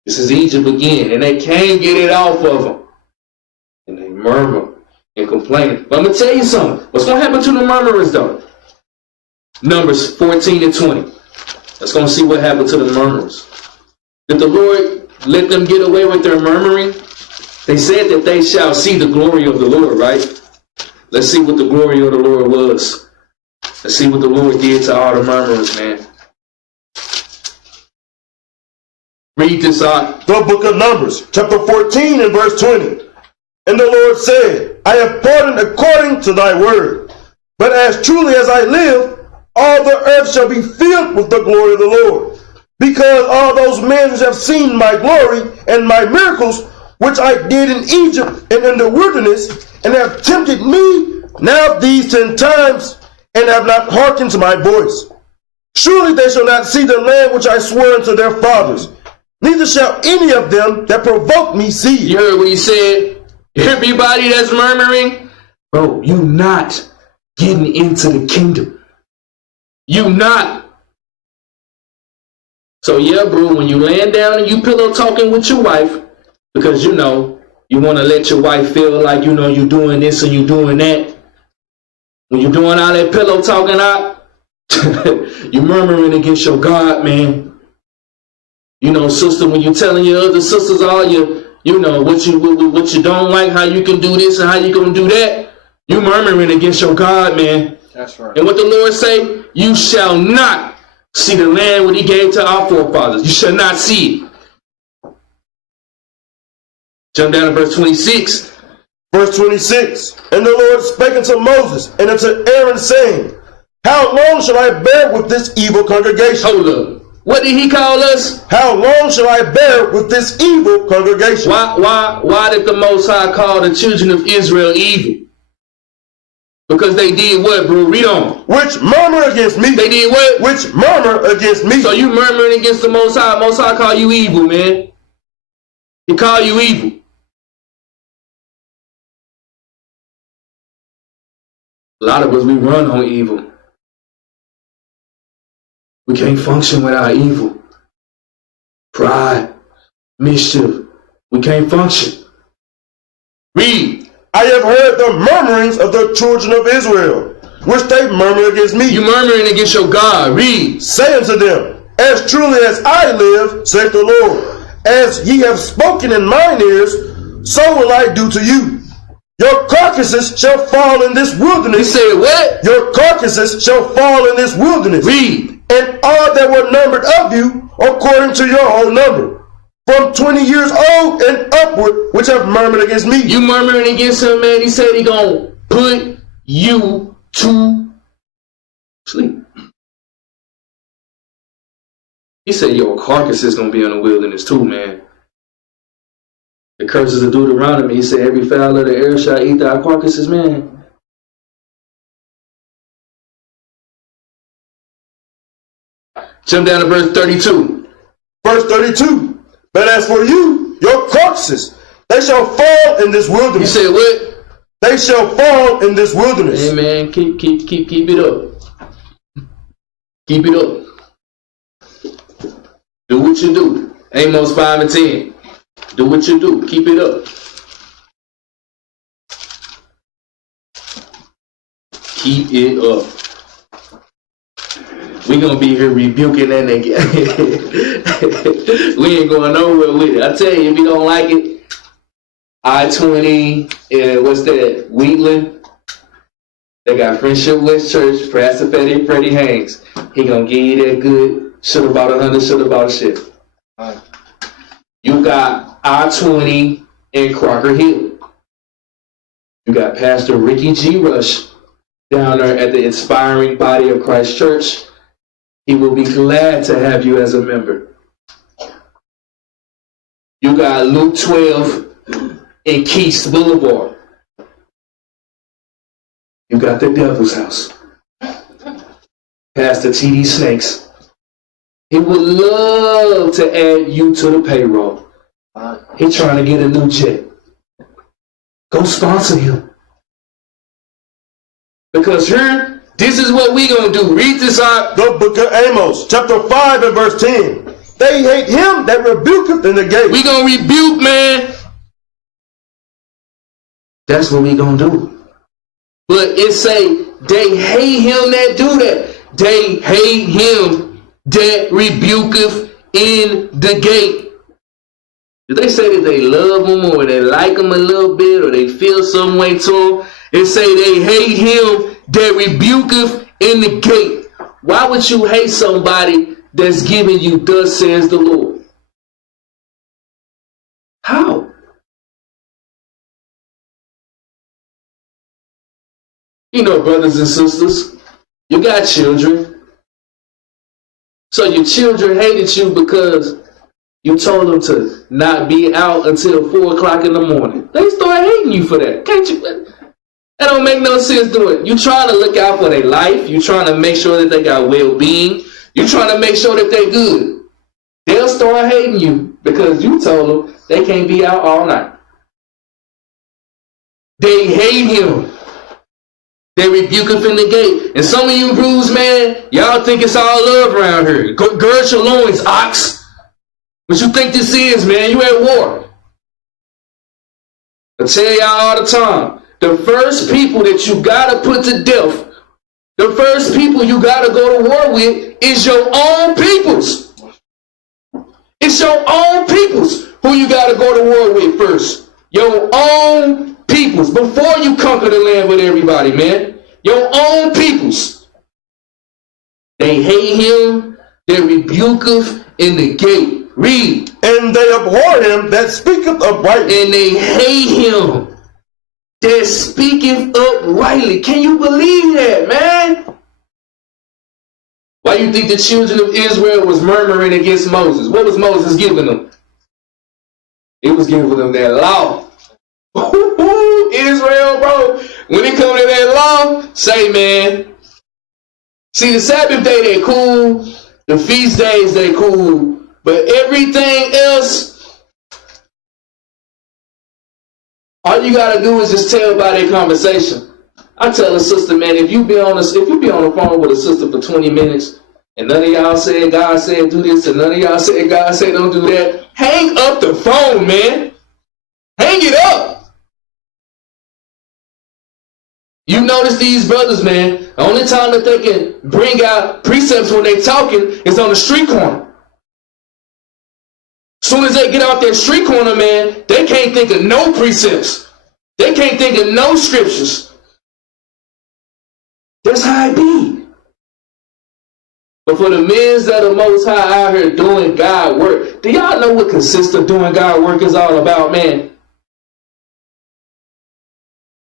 This is Egypt again, and they can't get it off of them. And they murmur and complain. But I'm going to tell you something. What's going to happen to the murmurers, though? Numbers 14 and 20. Let's go and see what happened to the murmurers. Did the Lord let them get away with their murmuring? They said that they shall see the glory of the Lord, right? Let's see what the glory of the Lord was. Let's see what the Lord did to all the murmurers, man. Read this out. The book of Numbers, chapter 14 and verse 20. And the Lord said, I have pardoned according to thy word. But as truly as I live, all the earth shall be filled with the glory of the Lord. Because all those men which have seen my glory and my miracles, which I did in Egypt and in the wilderness, and have tempted me now these 10 times, and have not hearkened to my voice. Surely they shall not see the land which I swore unto their fathers, neither shall any of them that provoke me see it. You heard what he said? Everybody that's murmuring, bro, you not getting into the kingdom. You not. So yeah, bro, when you laying down and you pillow talking with your wife, because you know, you want to let your wife feel like, you know, you're doing this and you're doing that. When you're doing all that pillow talking out, you're murmuring against your God, man. You know, sister, when you're telling your other sisters all you know, what you don't like, how you can do this and how you gonna do that, you murmuring against your God, man. That's right. And what the Lord say, you shall not see the land what he gave to our forefathers. You shall not see it. Jump down to verse 26. Verse 26. And the Lord spake unto Moses and unto Aaron, saying, how long shall I bear with this evil congregation? Hold up. What did he call us? How long shall I bear with this evil congregation? Why did the Most High call the children of Israel evil? Because they did what, bro? Read on. Which murmur against me. They did what? Which murmur against me. So you murmuring against the Most High. Most High call you evil, man. He call you evil. A lot of us, we run on evil. We can't function without evil. Pride, mischief. We can't function. Read. I have heard the murmurings of the children of Israel, which they murmur against me. You murmuring against your God. Read. Say unto them, as truly as I live, saith the Lord, as ye have spoken in mine ears, so will I do to you. your carcasses shall fall in this He wilderness. said what? Your carcasses shall fall in this wilderness. Read. And all that were numbered of you, according to your whole number, from 20 years old and upward, which have murmured against me. You murmuring against him, man. He said he gonna put you to sleep. He said your carcass is gonna be in the wilderness too, man. The curses of Deuteronomy, he said every fowl of the air shall eat thy carcasses, man. Jump down to verse 32. Verse 32. But as for you, your carcasses, they shall fall in this You wilderness. said what? They shall fall in this wilderness. Hey man, keep it up. Keep it up. Do what you do. Amos 5 and 10. Do what you do. Keep it up. Keep it up. We gonna be here rebuking that nigga. We ain't going nowhere with it. I tell you, if you don't like it, I-20, what's that? Wheatland. They got Friendship West Church, Pastor Freddie Haynes. He gonna give you that good, shoulda bought 100, shoulda bought a shit. You got I-20 in Crocker Hill. You got Pastor Ricky G. Rush down there at the Inspiring Body of Christ Church. He will be glad to have you as a member. You got Luke 12 in Keast Boulevard. You got the Devil's House. Pastor T.D. Snakes. He would love to add you to the payroll. He trying to get a new jet. Go sponsor him. Because here, this is what we gonna do. Read this out. The book of Amos, chapter 5 and verse 10. They hate him that rebuketh in the gate. We gonna rebuke, man. That's what we gonna do. But it say they hate him that do that. They hate him that rebuketh in the gate. Did they say that they love him or they like him a little bit or they feel some way to him? It say they hate him that rebuketh in the gate. Why would you hate somebody that's giving you thus says the Lord? How? You know, brothers and sisters, you got children. So your children hated you because you told them to not be out until 4 o'clock in the morning. They start hating you for that. Can't you? That don't make no sense doing it. You trying to look out for their life. You trying to make sure that they got well-being. You trying to make sure that they good. They'll start hating you because you told them they can't be out all night. They hate him. They rebuke him in the gate. And some of you bruised, man, y'all think it's all love around here. Gird your loins, ox. What you think this is, man? You at war. I tell y'all all the time, the first people that you gotta put to death, the first people you gotta go to war with is your own peoples. It's your own peoples who you gotta go to war with first. Your own peoples before you conquer the land with everybody, man. Your own peoples. They hate him, they rebuketh in the gate. Read. And they abhor him that speaketh uprightly. And they hate him that speaketh uprightly. Can you believe that, man? Why you think the children of Israel was murmuring against Moses? What was Moses giving them? He was giving them that law. Israel, bro. When it comes to that law, say, man. See, the Sabbath day, they cool. The feast days, they cool. But everything else, all you gotta do is just tell by their conversation. I tell a sister, man, if you be on the phone with a sister for 20 minutes and none of y'all said God said do this and none of y'all said God said don't do that, hang up the phone, man. Hang it up. You notice these brothers, man, the only time that they can bring out precepts when they talking is on the street corner. Soon as they get out that street corner, man, they can't think of no precepts. They can't think of no scriptures. That's how it be. But for the men that are most high out here doing God work, do y'all know what consistent doing God work is all about, man?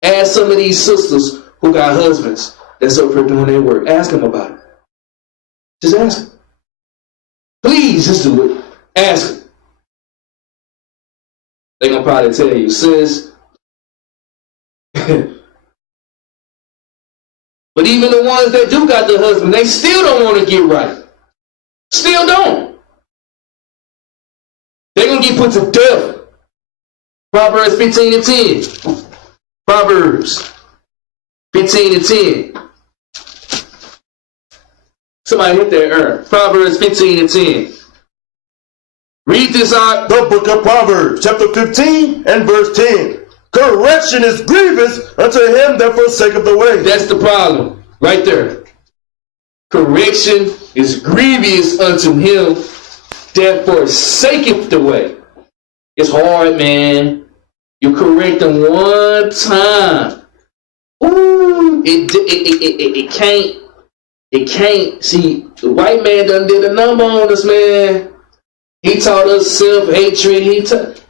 Ask some of these sisters who got husbands that's up here doing their work. Ask them about it. Just ask them. Please, just do it. Ask them. They're going to probably tell you, sis. But even the ones that do got the husband, they still don't want to get right. Still don't. They're going to get put to death. Proverbs 15 and 10. Proverbs 15 and 10. Somebody hit that earn. Proverbs 15 and 10. Read this out. The book of Proverbs, chapter 15 and verse 10. Correction is grievous unto him that forsaketh the way. That's the problem. Right there. Correction is grievous unto him that forsaketh the way. It's hard, man. You correct them one time. Ooh, it can't. See, the white man done did a number on us, man. He taught us self-hatred.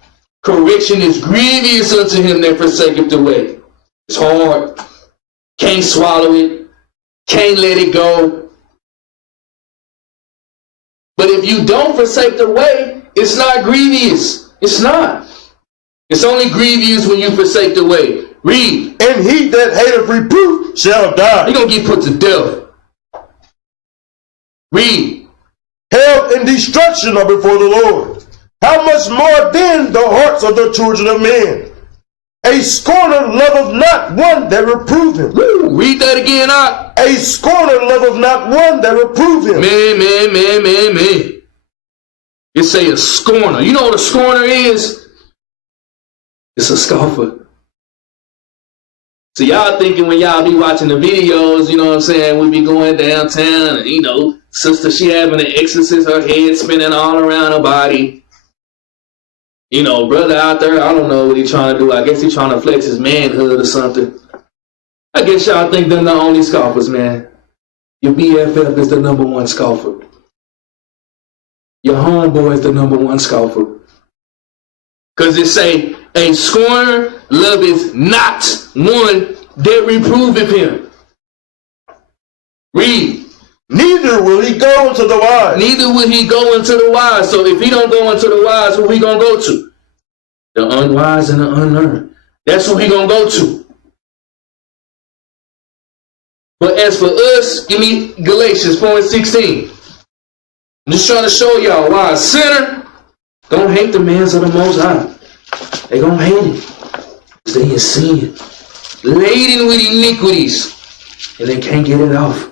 Correction is grievous unto him that forsaketh the way. It's hard. Can't swallow it. Can't let it go. But if you don't forsake the way, it's not grievous. It's not. It's only grievous when you forsake the way. Read. And he that hateth reproof shall die. You're going to get put to death. Read. Hell and destruction are before the Lord. How much more then the hearts of the children of men? A scorner loveth not one that reprove him. Woo. Read that again out. A scorner loveth not one that reprove him. Man. It say a scorner. You know what a scorner is? It's a scoffer. So y'all thinking when y'all be watching the videos, you know what I'm saying, we be going downtown and, you know, sister, she having an exorcist, her head spinning all around her body. You know, brother out there, I don't know what he trying to do. I guess he trying to flex his manhood or something. I guess y'all think they're the only scoffers, man. Your BFF is the number one scoffer. Your homeboy is the number one scoffer. Because it say, a scorner loveth not one that reproveth him. Read. Neither will he go into the wise. Neither will he go into the wise. So if he don't go into the wise, who he gonna go to? The unwise and the unlearned. That's who he gonna go to. But as for us, give me Galatians 4 and 16. I'm just trying to show y'all why a sinner don't hate the mans of the Most High. They gonna hate it. Because they in sin. Laden with iniquities. And they can't get it off.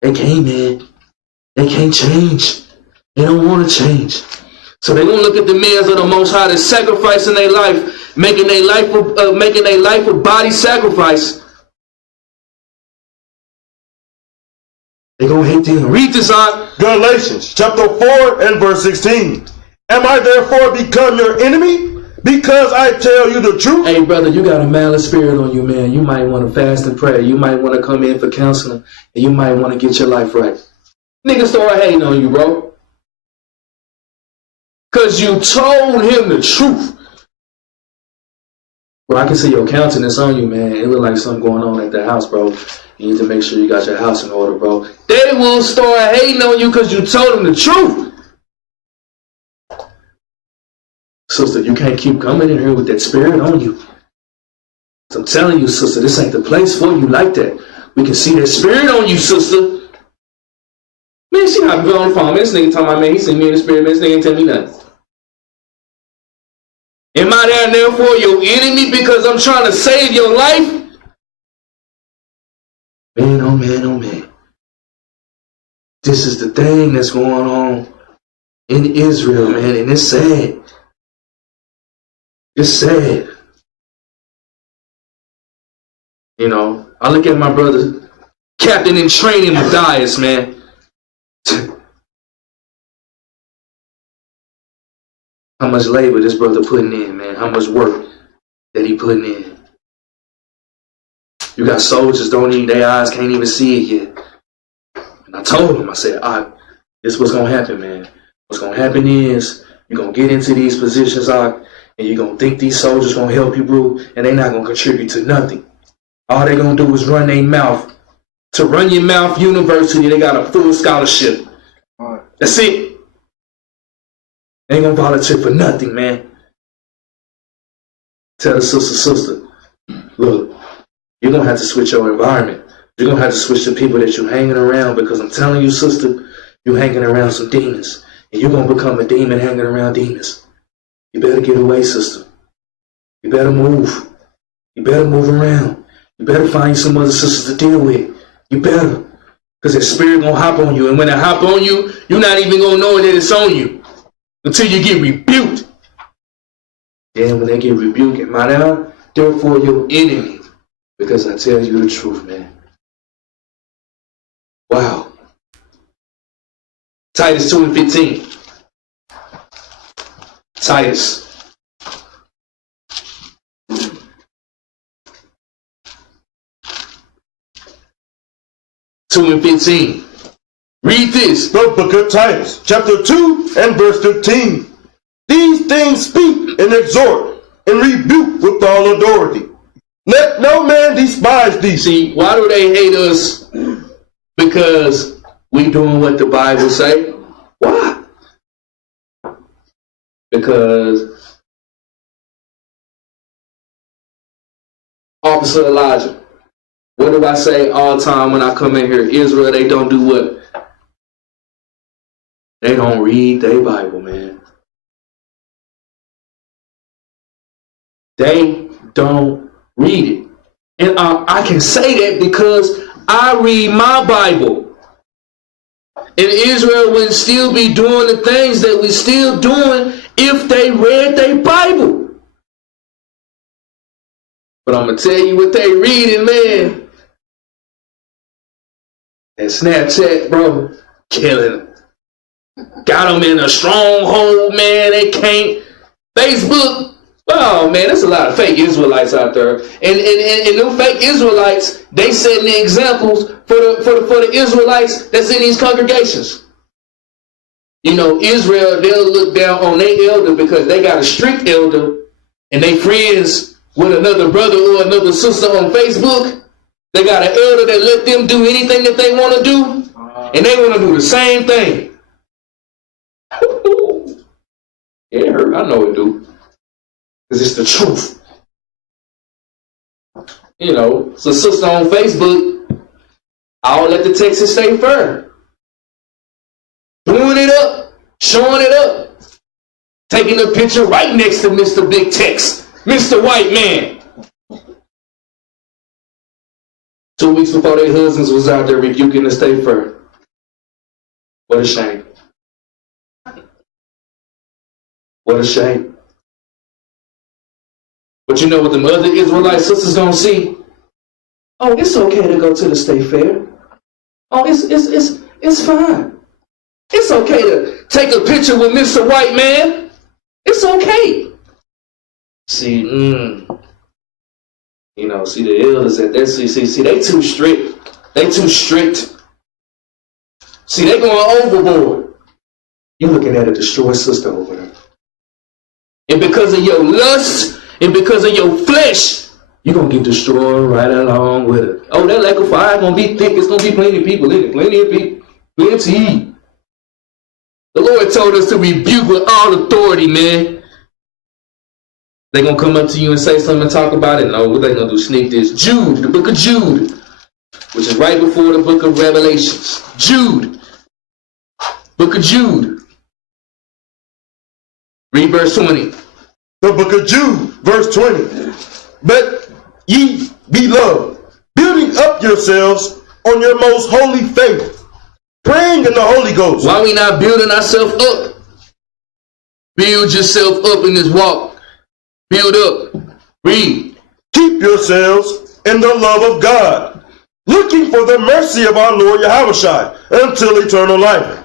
They can't, man. They can't change. They don't want to change. So they're gonna look at the men of the Most High that's sacrificing their life, making their life a body sacrifice. They're gonna hate them. Read this out. Galatians chapter 4 and verse 16. Am I therefore become your enemy because I tell you the truth? Hey, brother, you got a malice spirit on you, man. You might want to fast and pray. You might want to come in for counseling, and you might want to get your life right. Niggas start hating on you, bro. Because you told him the truth. Bro, I can see your countenance on you, man. It look like something going on at the house, bro. You need to make sure you got your house in order, bro. They will start hating on you because you told them the truth. Sister, you can't keep coming in here with that spirit on you. So I'm telling you, sister, this ain't the place for you like that. We can see that spirit on you, sister. Man, she not on the phone. Man, this nigga talking about, man, he seen me in the spirit. Man, this nigga ain't tell me nothing. Am I down there for your enemy because I'm trying to save your life? Man, oh man, oh man. This is the thing that's going on in Israel, man, and it's sad. It's sad. You know, I look at my brother, captain in training, Matthias, man. How much labor this brother putting in, man. How much work. that he putting in. You got soldiers, their eyes can't even see it yet. And I told them, I said, this is what's going to happen, man. What's going to happen is you're going to get into these positions, and you're going to think these soldiers going to help you, bro, and they're not going to contribute to nothing. All they're going to do is run their mouth. To Run Your Mouth University, they got a full scholarship. That's it. They ain't going to volunteer for nothing, man. Tell the sister, look, you're going to have to switch your environment. You're going to have to switch the people that you're hanging around, because I'm telling you, sister, you're hanging around some demons. And you're going to become a demon hanging around demons. You better get away, sister. You better move. You better move around. You better find some other sisters to deal with. You better. Because that spirit going to hop on you. And when it hop on you, you're not even going to know that it's on you until you get rebuked. Then when they get rebuked and my down, therefore your enemy. Because I tell you the truth, man. Wow. Titus 2:15. Titus. Two and 15. Read this. The book of Titus, chapter 2 and verse 15. These things speak and exhort and rebuke with all authority. Let no man despise thee. See, why do they hate us? Because we doing what the Bible say. Why? Because Officer Elijah, what do I say all the time when I come in here? Israel, they don't do what? They don't read their Bible, man. They don't read it. And I can say that because I read my Bible. And Israel would still be doing the things that we're still doing if they read their Bible. But I'm going to tell you what they reading, man. And Snapchat, bro, killing them. Got them in a stronghold, man. They can't. Facebook, oh, man, there's a lot of fake Israelites out there. And them fake Israelites, they setting the examples for the Israelites that's in these congregations. You know, Israel, they'll look down on their elder because they got a strict elder and they friends with another brother or another sister on Facebook. They got an elder that let them do anything that they want to do, and they want to do the same thing. It hurt. I know it do. Because it's the truth. You know, it's a sister on Facebook. I'll let the Texas State Fair. Doing it up. Showing it up. Taking a picture right next to Mr. Big Tex. Mr. White Man. 2 weeks before their husbands was out there rebuking the state fair. What a shame. What a shame. But you know what the other Israelite sisters gonna see? Oh, it's okay to go to the state fair. Oh, it's fine. It's okay to take a picture with Mr. White Man. It's okay. See, you know, see the elders that they see they too strict. They too strict. See, they going overboard. You're looking at a destroyed sister over there. And because of your lust and because of your flesh, you're going to get destroyed right along with it. Oh, that lake of fire going to be thick. It's going to be plenty of people in it. Plenty of people. Plenty. The Lord told us to rebuke with all authority, man. They're going to come up to you and say something and talk about it. No, what they going to do? Sneak this. Jude, the book of Jude, which is right before the book of Revelations. Jude. Book of Jude. Read verse 20. The book of Jude, verse 20. But ye, beloved, building up yourselves on your most holy faith, praying in the Holy Ghost. Why we not building ourselves up? Build yourself up in this walk. Build up. Read. Keep yourselves in the love of God, looking for the mercy of our Lord Yahushua until eternal life.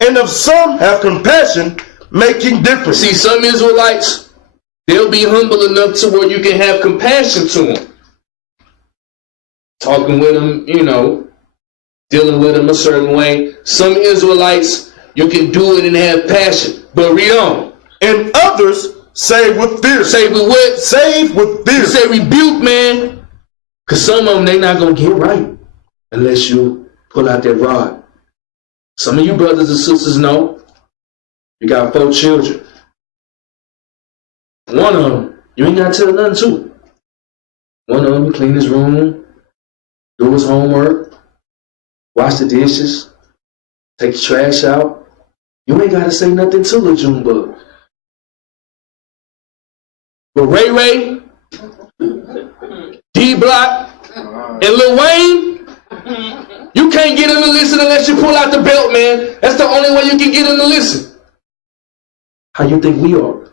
And of some have compassion, making difference. See, some Israelites, They'll be humble enough to where you can have compassion to them. Talking with them, dealing with them a certain way. Some Israelites, you can do it and have passion. But read on. And others save with fear. Save with what? Save with fear. You say rebuke, man. Because some of them, they not going to get right unless you pull out that rod. Some of you brothers and sisters know you got 4 children. One of them, you ain't got to tell nothing to. One of them, you clean his room, do his homework, wash the dishes, take the trash out. You ain't got to say nothing to the Junebug. But Ray, D-Block, and Lil Wayne, you can't get him to listen unless you pull out the belt, man. That's the only way you can get him to listen. How you think we are?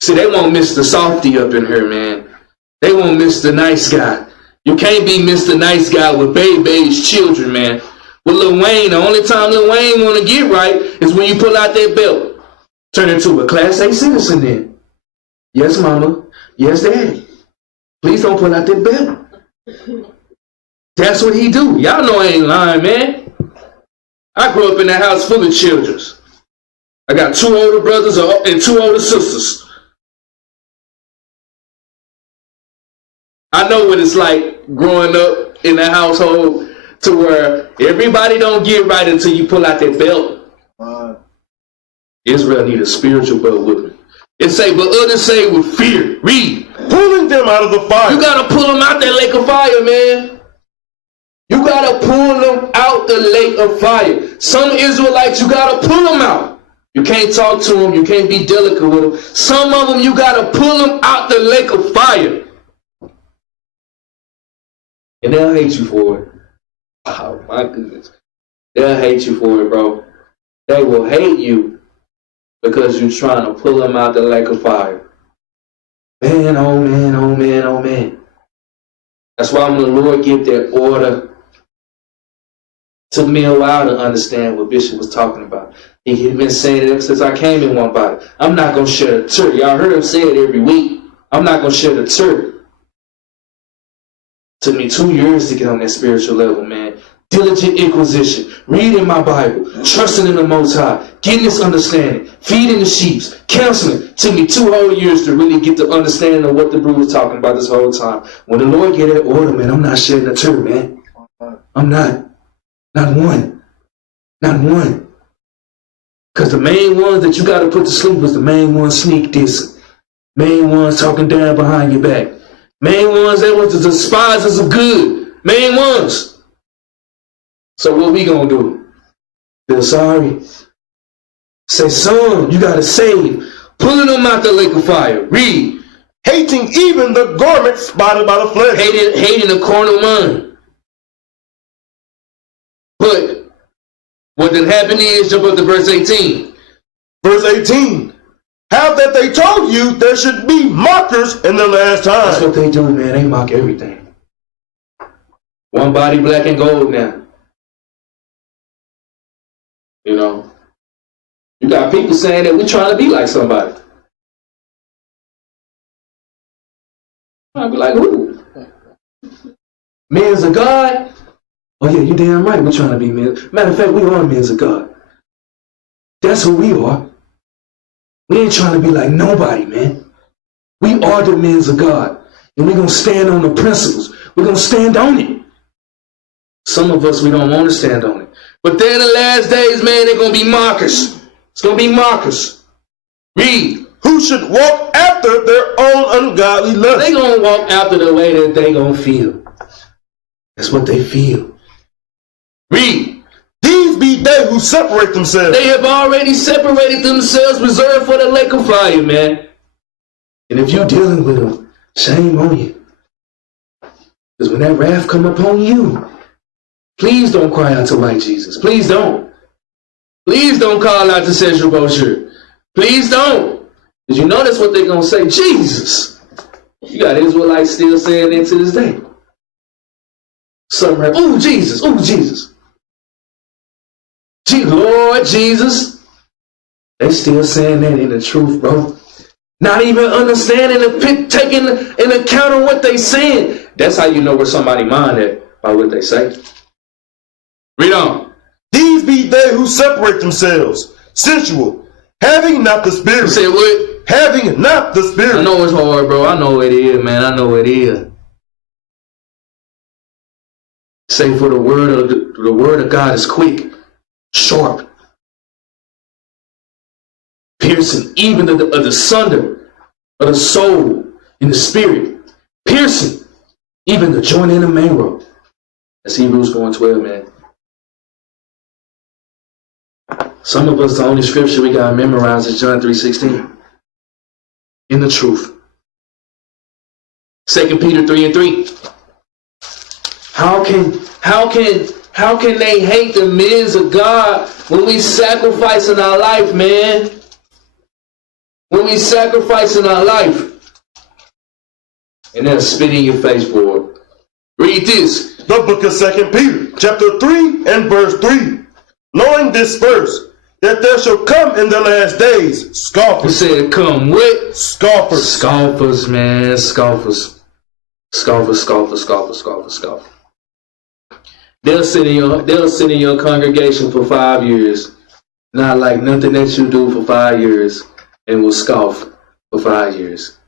See, they won't miss the softy up in here, man. They won't miss the nice guy. You can't be Mr. Nice Guy with baby's children, man. With Lil Wayne, the only time Lil Wayne want to get right is when you pull out that belt. Turn into a Class A citizen then. Yes, mama. Yes, daddy. Please don't pull out that belt. That's what he do. Y'all know I ain't lying, man. I grew up in a house full of children. I got 2 older brothers and 2 older sisters. I know what it's like growing up in a household to where everybody don't get right until you pull out that belt. Israel need a spiritual belt with me. It say, but others say with fear. Read. Pulling them out of the fire. You got to pull them out that lake of fire, man. You got to pull them out the lake of fire. Some Israelites, you got to pull them out. You can't talk to them. You can't be delicate with them. Some of them, you got to pull them out the lake of fire. And they'll hate you for it. Oh, my goodness. They'll hate you for it, bro. They will hate you because you're trying to pull them out the lake of fire. Man, oh man, oh man, oh man. That's why when the Lord give that order, took me a while to understand what Bishop was talking about. He had been saying it ever since I came in Onebody. I'm not going to shed a tear. Y'all heard him say it every week. I'm not going to shed a tear. Took me 2 years to get on that spiritual level, man. Diligent inquisition, reading my Bible, trusting in the Most High, getting this understanding, feeding the sheep, counseling. Took me 2 whole years to really get the understanding of what the brew was talking about this whole time. When the Lord gave that order, man, I'm not shedding a tear, man. I'm not. Not one. Not one. Because the main ones that you got to put to sleep was the main ones sneak dissing. Main ones talking down behind your back. Main ones that was the despisers of good. Main ones. So what we gonna do? Feel sorry? Say, son, you gotta save. Pulling them out the lake of fire. Read. Hating even the garment spotted by the flesh. Hating the carnal mind. But what then happened is, jump up to verse 18. Verse 18. How that they told you there should be mockers in the last time. That's what they do, man. They mock everything. Onebody, black and gold now. You know, you got people saying that we're trying to be like somebody. I'll be like, who? Men's of God? Oh yeah, you damn right we're trying to be men. Matter of fact, we are men's of God. That's who we are. We ain't trying to be like nobody, man. We are the men's of God. And we're going to stand on the principles. We're going to stand on it. Some of us, we don't want to stand on it. But then in the last days, man, they're going to be mockers. It's going to be mockers. Read. Who should walk after their own ungodly lust. They're going to walk after the way that they going to feel. That's what they feel. Read. These be they who separate themselves. They have already separated themselves, reserved for the lake of fire, man. And if you're dealing with them, shame on you. Because when that wrath come upon you, please don't cry out to white Jesus. Please don't. Please don't call out to Central Brochure. Please don't. Because you know that's what they're going to say. Jesus. You got Israelites still saying that to this day. Some are, ooh, Jesus. Ooh, Jesus. Lord Jesus. They still saying that in the truth, bro. Not even understanding and taking an account of what they saying. That's how you know where somebody mind at, by what they say. Read on. These be they who separate themselves, sensual, having not the Spirit. You say what? Having not the Spirit. I know it's hard, bro. I know it is, man. I know it is. Say for the word of God is quick, sharp, piercing even of the sunder of the soul and the spirit, piercing even the joint and the marrow. That's Hebrews 4:12, man. Some of us, the only scripture we got memorized is John 3:16. In the truth. 2 Peter 3:3. How can they hate the men of God when we sacrificing our life, man? When we sacrificing our life. And they'll spit in your face, boy. Read this. The book of 2 Peter, chapter 3 and verse 3. Knowing this first, that there shall come in the last days scoffers. He said, come what? Scoffers. Scoffers, man. Scoffers. Scoffers, scoffers, scoffers, scoffers, scoffers. They'll sit in your congregation for 5 years, not like nothing that you do for 5 years, and will scoff for 5 years.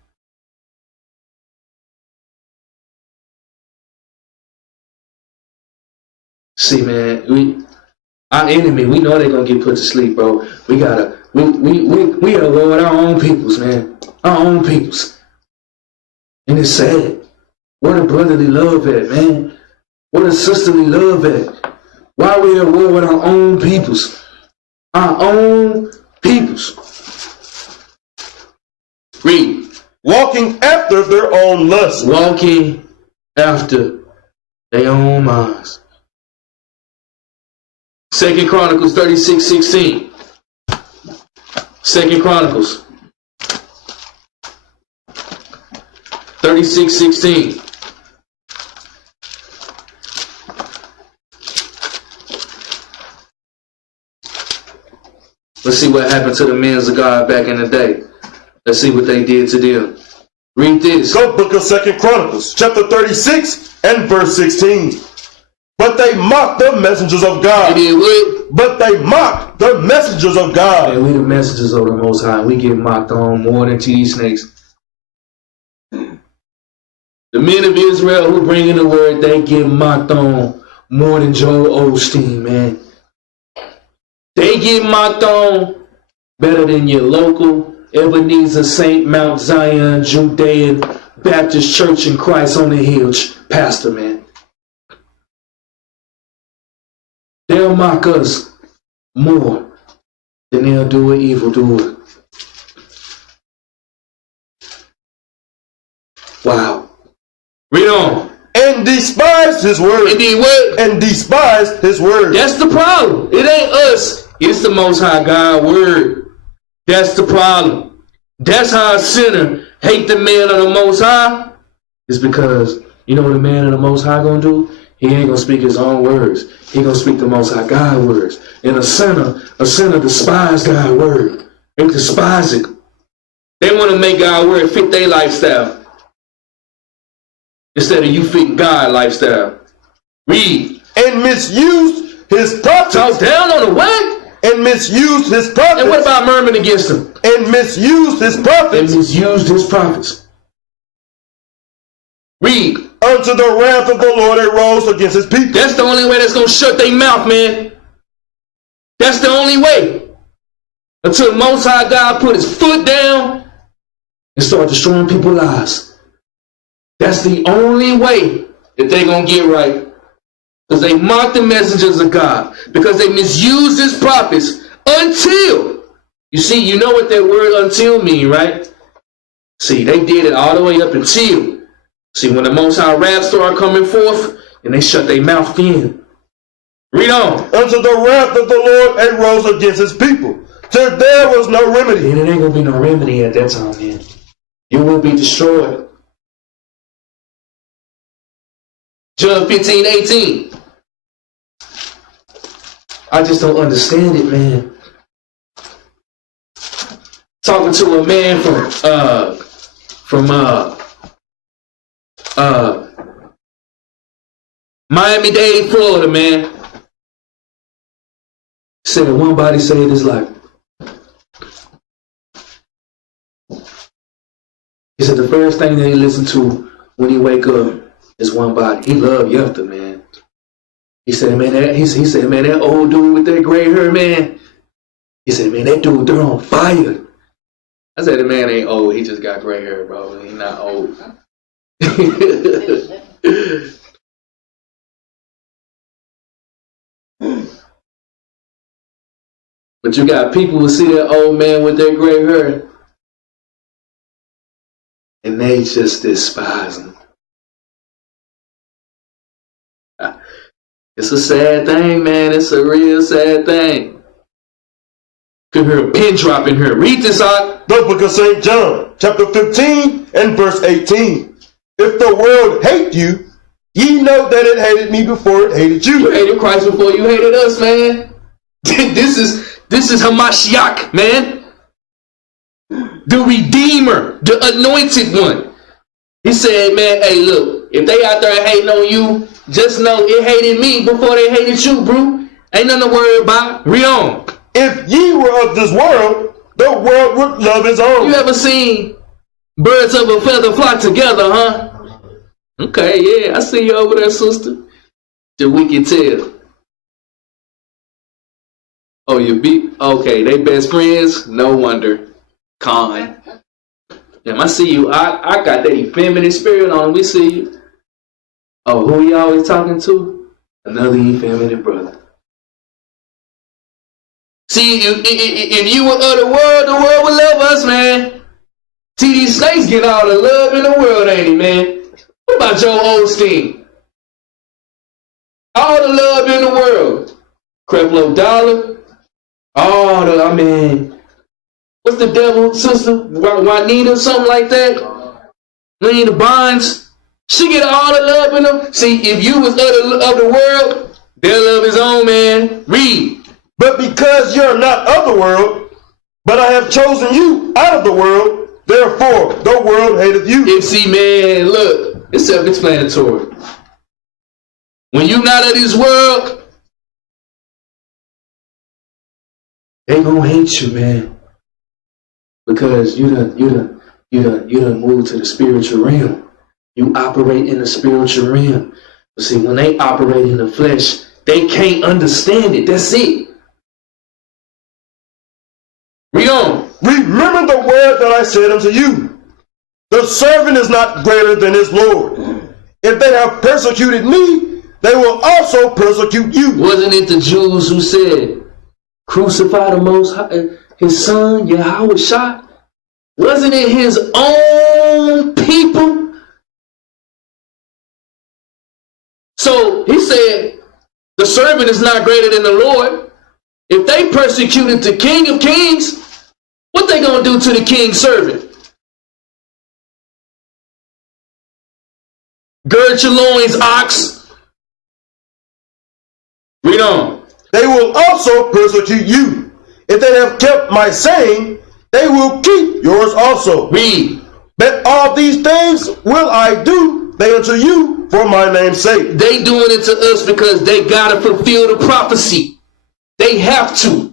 See, man, our enemy, we know they're gonna get put to sleep, bro. We gotta war with our own peoples, man. Our own peoples. And it's sad. Where the brotherly love at, man? Where the sisterly love at? Why we at war with our own peoples? Our own peoples. Read. Walking after their own lust. Walking after their own minds. 2 Chronicles 36:16. 2 Chronicles 36:16. Let's see what happened to the men of God back in the day. Let's see what they did to them. Read this. Go book of 2 Chronicles, chapter 36 and verse 16. But they mocked the messengers of God. They did what? But they mocked the messengers of God. And we the messengers of the Most High. We get mocked on more than these snakes. The men of Israel who bring in the word, they get mocked on more than Joel Osteen, man. They get mocked on better than your local Ebenezer St. Mount Zion Judean Baptist Church in Christ on the Hill pastor, man. They'll mock us more than they'll do an evildoer. Wow. Read on. And despised his word. And did what? And despised his word. That's the problem. It ain't us. It's the Most High God word. That's the problem. That's how a sinner hate the man of the Most High. It's because, you know what a man of the Most High gonna do? He ain't gonna speak his own words. He gonna speak the Most High God words. And a sinner despise God's word. They despise it. They want to make God's word fit their lifestyle instead of you fitting God's lifestyle. Read. And misused his prophets. Talk down on the what? And misused his prophets. And what about murmuring against him? And misused his prophets. And misused his prophets. Read. Unto the wrath of the Lord arose against his people. That's the only way that's going to shut their mouth, man. That's the only way. Until Most High God put his foot down and start destroying people's lives. That's the only way that they're going to get right. Because they mocked the messengers of God. Because they misused his prophets until. You see, you know what that word until mean, right? See, they did it all the way up until. See, when the Most High wrath started coming forth, and they shut their mouth in. Read on. Unto the wrath of the Lord arose against his people, till there was no remedy. And it ain't going to be no remedy at that time, man. You will be destroyed. John 15:18. I just don't understand it, man. talking to a man from Miami-Dade, Florida, man. Said one body saved his life. He said the first thing that he listened to when he wake up is One Body. He loved Yefta, man. He said, man, that old dude with that gray hair, man. He said, man, that dude, they're on fire. I said, the man ain't old. He just got gray hair, bro. He not old. But you got people who see that old man with that gray hair, and they just despise him. It's a sad thing, man. It's a real sad thing. Could hear a pin drop in here. Read this out. The book of St. John, chapter 15 and verse 18. If the world hate you, ye know that it hated me before it hated you. You hated Christ before you hated us, man. This is Hamashiach, man. The Redeemer, the Anointed One. He said, man, hey, look, if they out there hating on you, just know it hated me before they hated you, bro. Ain't nothing to worry about. Read on. If ye were of this world, the world would love his own. You ever seen birds of a feather flock together, huh? Okay, yeah, I see you over there, sister. The wicked tail. Oh, you beat? Okay, they best friends? No wonder. Con. Damn, I see you. I got that effeminate spirit on. We see you. Oh, who you always talking to? Another effeminate brother. See, if you were of the world would love us, man. See, these snakes get all the love in the world, ain't he, man? What about Joe Osteen? All the love in the world. Creflo Dollar. All the, I mean, what's the devil sister? Juanita, something like that? Lena Bonds. She get all the love in them. See, if you was of the world, their love is on, man. Read. But because you're not of the world, but I have chosen you out of the world, therefore the world hateth you. If see, man, look, it's self-explanatory. When you not of this world, they gonna hate you, man, because you done moved to the spiritual realm. You operate in the spiritual realm. But see, when they operate in the flesh, they can't understand it. That's it. Read on. Remember the word that I said unto you. The servant is not greater than his Lord. If they have persecuted me, they will also persecute you. Wasn't it the Jews who said, crucify the Most High, his son, Yahweh Shah? Wasn't it his own people? So he said, the servant is not greater than the Lord. If they persecuted the King of Kings, what they gonna do to the king's servant? Gird your loins, ox. Read on. They will also persecute you. If they have kept my saying, they will keep yours also. Read. But all these things will I do, they unto you, for my name's sake. They doing it to us because they gotta fulfill the prophecy. They have to.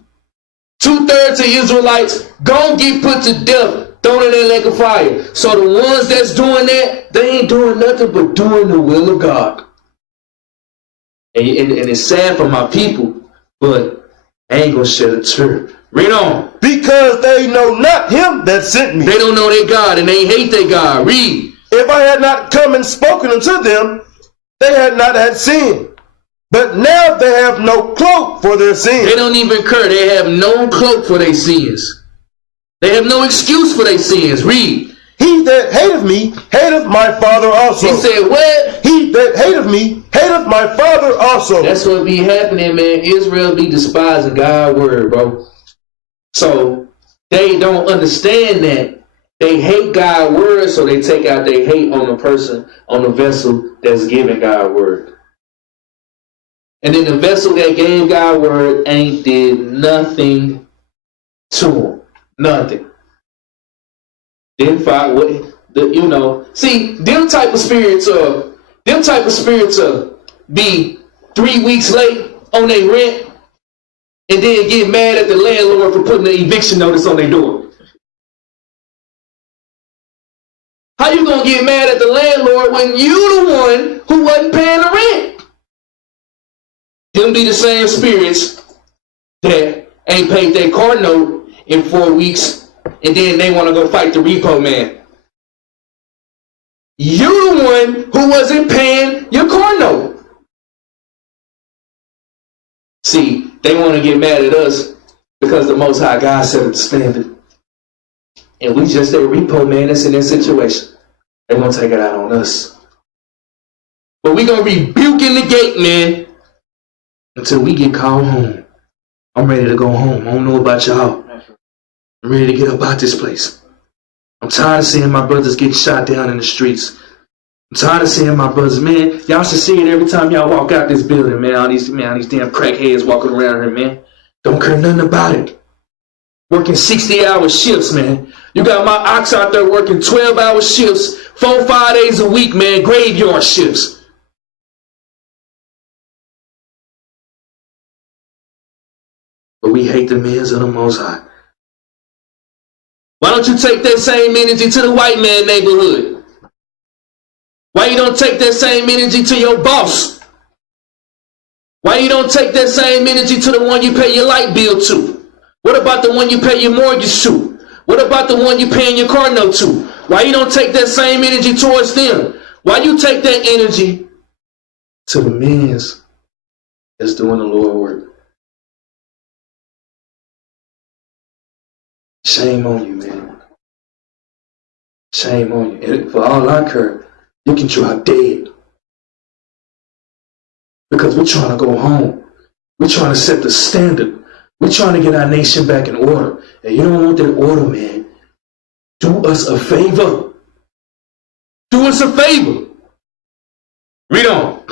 2/3 of Israelites gon' get put to death, thrown in that lake of fire. So the ones that's doing that, they ain't doing nothing but doing the will of God. And it's sad for my people, but I ain't gonna shed a tear. Read on. Because they know not him that sent me. They don't know their God and they hate their God. Read. If I had not come and spoken unto them, they had not had sin. But now they have no cloak for their sins. They don't even care. They have no cloak for their sins. They have no excuse for their sins. Read. He that hateth me, hateth my Father also. He said what? He that hateth me, hateth my Father also. That's what be happening, man. Israel be despising God's word, bro. So they don't understand that. They hate God's word, so they take out their hate on the person, on the vessel that's giving God's word. And then the vessel that gave God's word ain't did nothing to him. Nothing. Then fight what see, them type of spirits be 3 weeks late on their rent and then get mad at the landlord for putting the eviction notice on their door. How you gonna get mad at the landlord when you the one who wasn't paying the rent? Them be the same spirits that ain't paid their car note in 4 weeks and then they want to go fight the repo man. You the one who wasn't paying your car note. See, they want to get mad at us because the Most High God set up the standard. And we just a repo man that's in that situation. They want to take it out on us. But we going to rebuke in the gate, man, until we get called home. I'm ready to go home. I don't know about y'all. I'm ready to get up out this place. I'm tired of seeing my brothers getting shot down in the streets. I'm tired of seeing my brothers, man. Y'all should see it every time y'all walk out this building, man. All these damn crackheads walking around here, man. Don't care nothing about it. Working 60-hour shifts, man. You got my ox out there working 12-hour shifts, 4-5 days a week, man. Graveyard shifts. But we hate the men of the Most High. Why don't you take that same energy to the white man neighborhood? Why you don't take that same energy to your boss? Why you don't take that same energy to the one you pay your light bill to? What about the one you pay your mortgage to? What about the one you paying your car note to? Why you don't take that same energy towards them? Why you take that energy to the men that's doing the Lord work? Shame on you, man. Shame on you. And for all I care, you can drop dead. Because we're trying to go home. We're trying to set the standard. We're trying to get our nation back in order. And you don't want that order, man. Do us a favor. Do us a favor. Read on.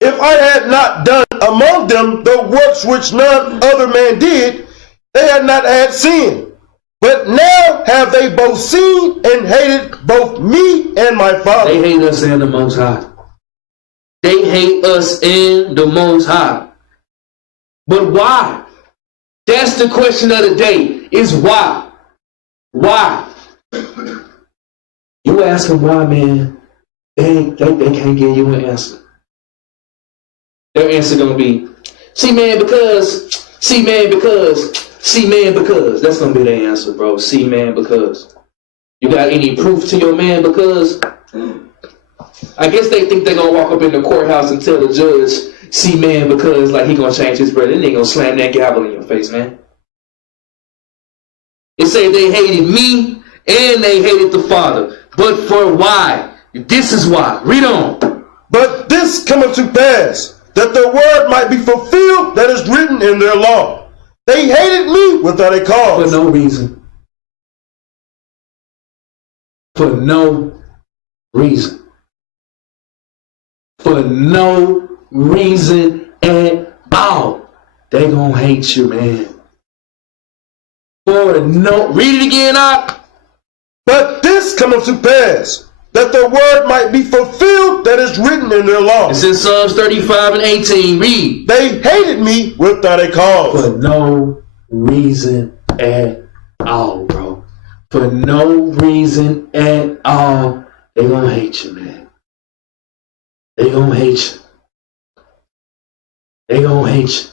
If I had not done among them the works which none other man did, they had not had sin. But now have they both seen and hated both me and my Father. They hate us and the Most High. They hate us and the Most High. But why? That's the question of the day, is why? Why? You ask them why, man, they can't give you an answer. Their answer gonna be, see man, because. That's gonna be their answer, bro. See man, because. You got any proof to your man, because? I guess they think they're gonna walk up in the courthouse and tell the judge, see man, because like he gonna change his brother. Then they gonna slam that gavel in your face, man. It say they hated me and they hated the Father. But for why? This is why. Read on. But this cometh to pass, that the word might be fulfilled that is written in their law. They hated me without a cause. For no reason. For no reason. For no reason at all. They gonna hate you, man. For no, read it again, Op. But this cometh to pass, that the word might be fulfilled that is written in their law. It's in Psalms 35 and 18. Read. They hated me without a cause. For no reason at all, bro. For no reason at all. They gonna hate you, man. They gonna hate you. They gonna hate you.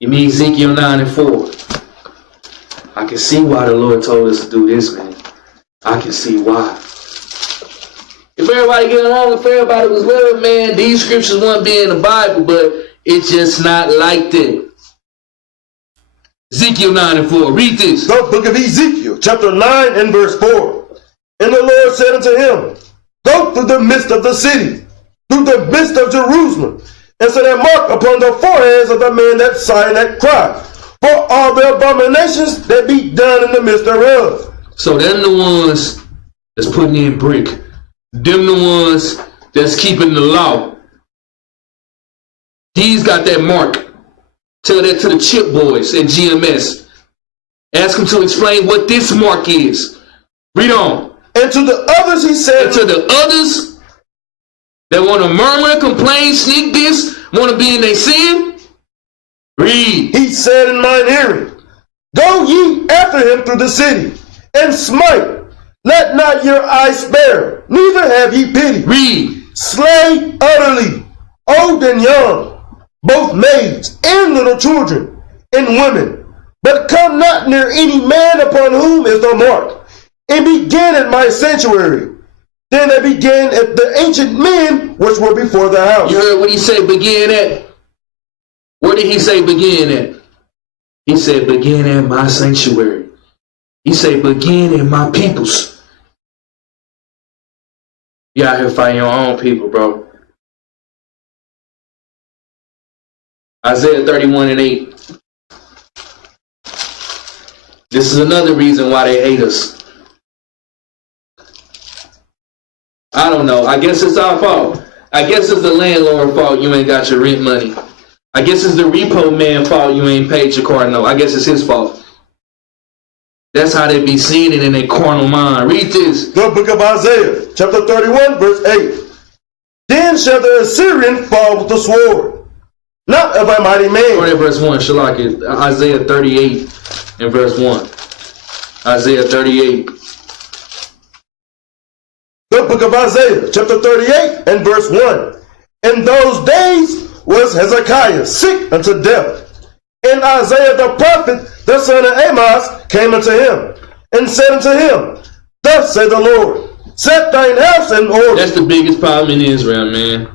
You mean Ezekiel 9 and 4. I can see why the Lord told us to do this, man. I can see why. If everybody get along, if everybody was loving, man, these scriptures wouldn't be in the Bible, but it's just not like that. Ezekiel 9 and 4. Read this. The book of Ezekiel, chapter 9 and verse 4. And the Lord said unto him, go through the midst of the city, through the midst of Jerusalem, and set a mark upon the foreheads of the men that sigh and that cry, for all the abominations that be done in the midst thereof. So them the ones that's putting in brick. Them the ones that's keeping the law. He's got that mark. Tell that to the chip boys at GMS. Ask them to explain what this mark is. Read on. And to the others he said, And to the others that want to murmur, complain, sneak this, want to be in their sin, read. he said in mine hearing, go ye after him through the city, and smite. Let not your eye spare, neither have ye pity. Read. Slay utterly, old and young, both maids and little children, and women. But come not near any man upon whom is the mark. And begin at my sanctuary. Then they began at the ancient men which were before the house. You heard what he said begin at? Where did he say begin at? He said begin at my sanctuary. He said begin at my peoples. You out here fighting your own people, bro. Isaiah 31:8. This is another reason why they hate us. I don't know. I guess it's our fault. I guess it's the landlord fault you ain't got your rent money. I guess it's the repo man fault you ain't paid your car note. I guess it's his fault. That's how they be seeing it in their carnal mind. Read this. The book of Isaiah, chapter 31, verse 8. Then shall the Assyrian fall with the sword, not of a mighty man. Go to verse 1, Shalaki. Isaiah 38 and verse 1. Isaiah 38. The book of Isaiah, chapter 38 and verse 1. In those days was Hezekiah sick unto death. And Isaiah the prophet, the son of Amos, came unto him, and said unto him, thus saith the Lord, set thine house in order. That's the biggest problem in Israel, man.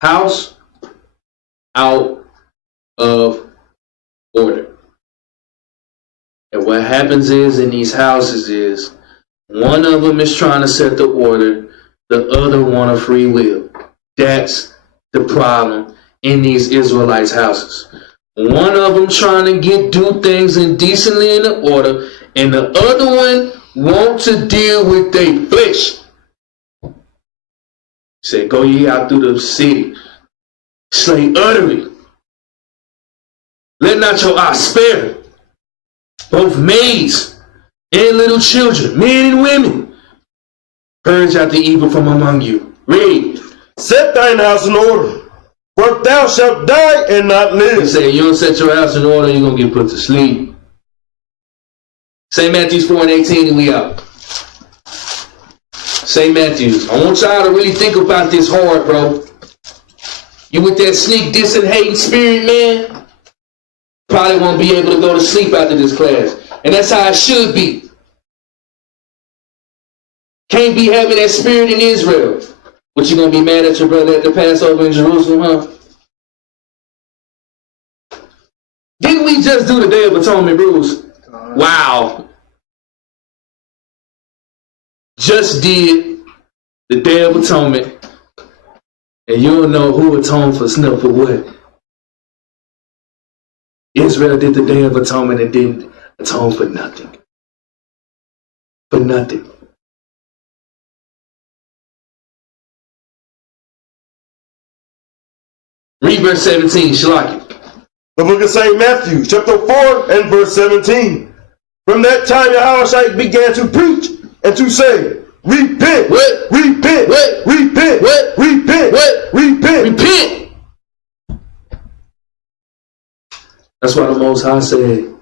House out of order. And what happens is in these houses is one of them is trying to set the order, the other one a free will. That's the problem in these Israelites' houses. One of them trying to do things indecently in the order, and the other one want to deal with their flesh. Say, go ye out through the city, slay utterly. Let not your eye spare, both maids and little children, men and women. Purge out the evil from among you. Read. Set thine house in order, for thou shalt die and not live. He said, you don't set your house in order, you're going to get put to sleep. St. Matthew 4:18, and we out. St. Matthews. I want y'all to really think about this hard, bro. You with that sneak, dissing, hating spirit, man, probably won't be able to go to sleep after this class. And that's how it should be. Can't be having that spirit in Israel. What, you gonna be mad at your brother at the Passover in Jerusalem, huh? Didn't we just do the Day of Atonement, Bruce? Wow. Just did the Day of Atonement, and you don't know who atoned for snuff for what. Israel did the Day of Atonement and didn't atone for nothing. For nothing. Read verse 17, Shalaki. The book of St. Matthew, chapter 4 and verse 17. From that time Yahushua began to preach and to say, repent, What? repent, What? repent, What? repent, What? repent. Repent. That's why the Most High said,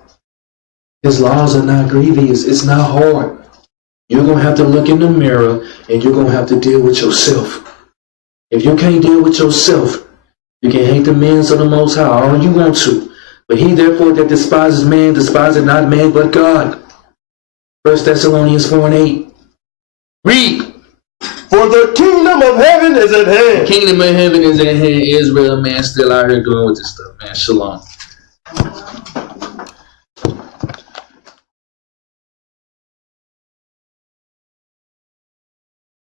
his laws are not grievous. It's not hard. You're going to have to look in the mirror and you're going to have to deal with yourself. If you can't deal with yourself, you can hate the men of the Most High all you want to. But he therefore that despises man, despises not man but God. 1 Thessalonians 4:8. Read. For the kingdom of heaven is at hand. The kingdom of heaven is at hand. Israel, man, still out here doing with this stuff, man. Shalom.